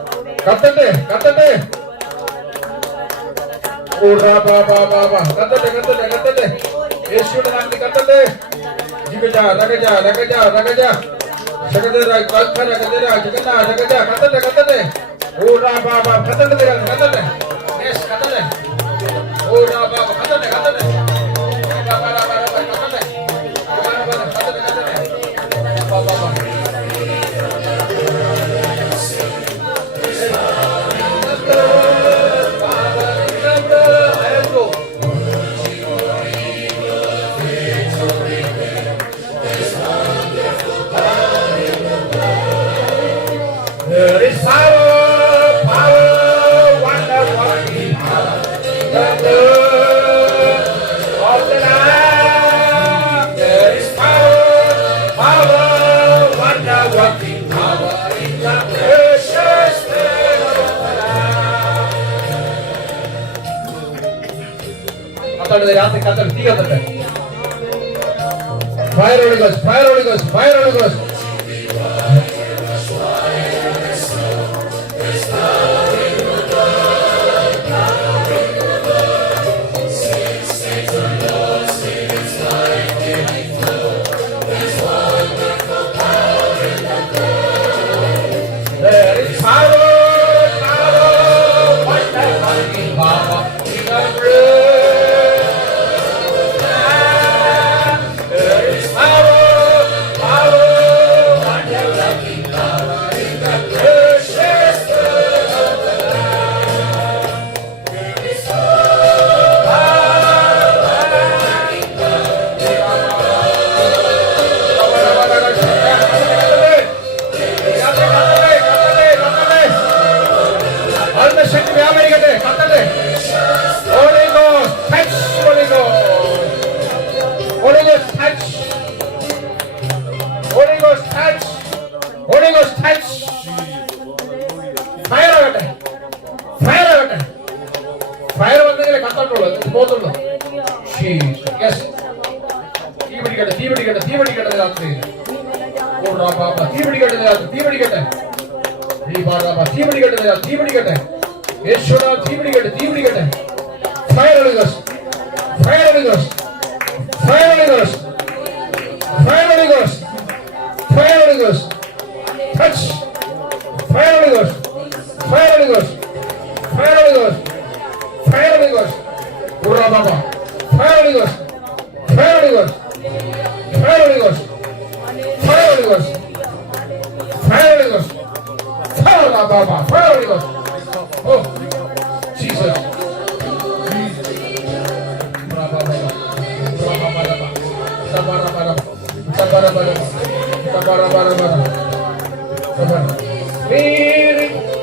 കത്തട്ടെ. കത്തട്ടെ. യേശുവിന്റെ നാമത്തിൽ കത്തട്ടെ. കത്തട്ടെ. There is power, wonder working power. The blood of the Lamb. There is power, wonder working power in the precious name of the Lamb. കത്തട്ടെ രാത്രി കത്തട്ടെ, തീ കത്തട്ടെ. Fire Holy Ghost. There is power, wonder working power in the blood. There is power, wonder working power in the precious blood of the Lamb. There is ശക്തി വ്യാപരിക്കട്ടെ. കത്തട്ടെ. Holy Ghost touch. Holy Ghost touch. Fire ആകട്ടെ. Fire വന്നെങ്കിലേ കത്തട്ടുള്ളൂ, പോത്തുള്ളൂ. തീ പിടിക്കട്ടെ രാത്രി. തീ പിടിക്കട്ടെ. യേശുവിനാമത്തിൽ തീ പിടിക്കട്ടെ. Fire Holy Ghost. Touch. Fire Holy Ghost. Urra Baba. Fire Holy Ghost. Fire Baba. Fire Holy Ghost. Oh, Jesus. Spirit,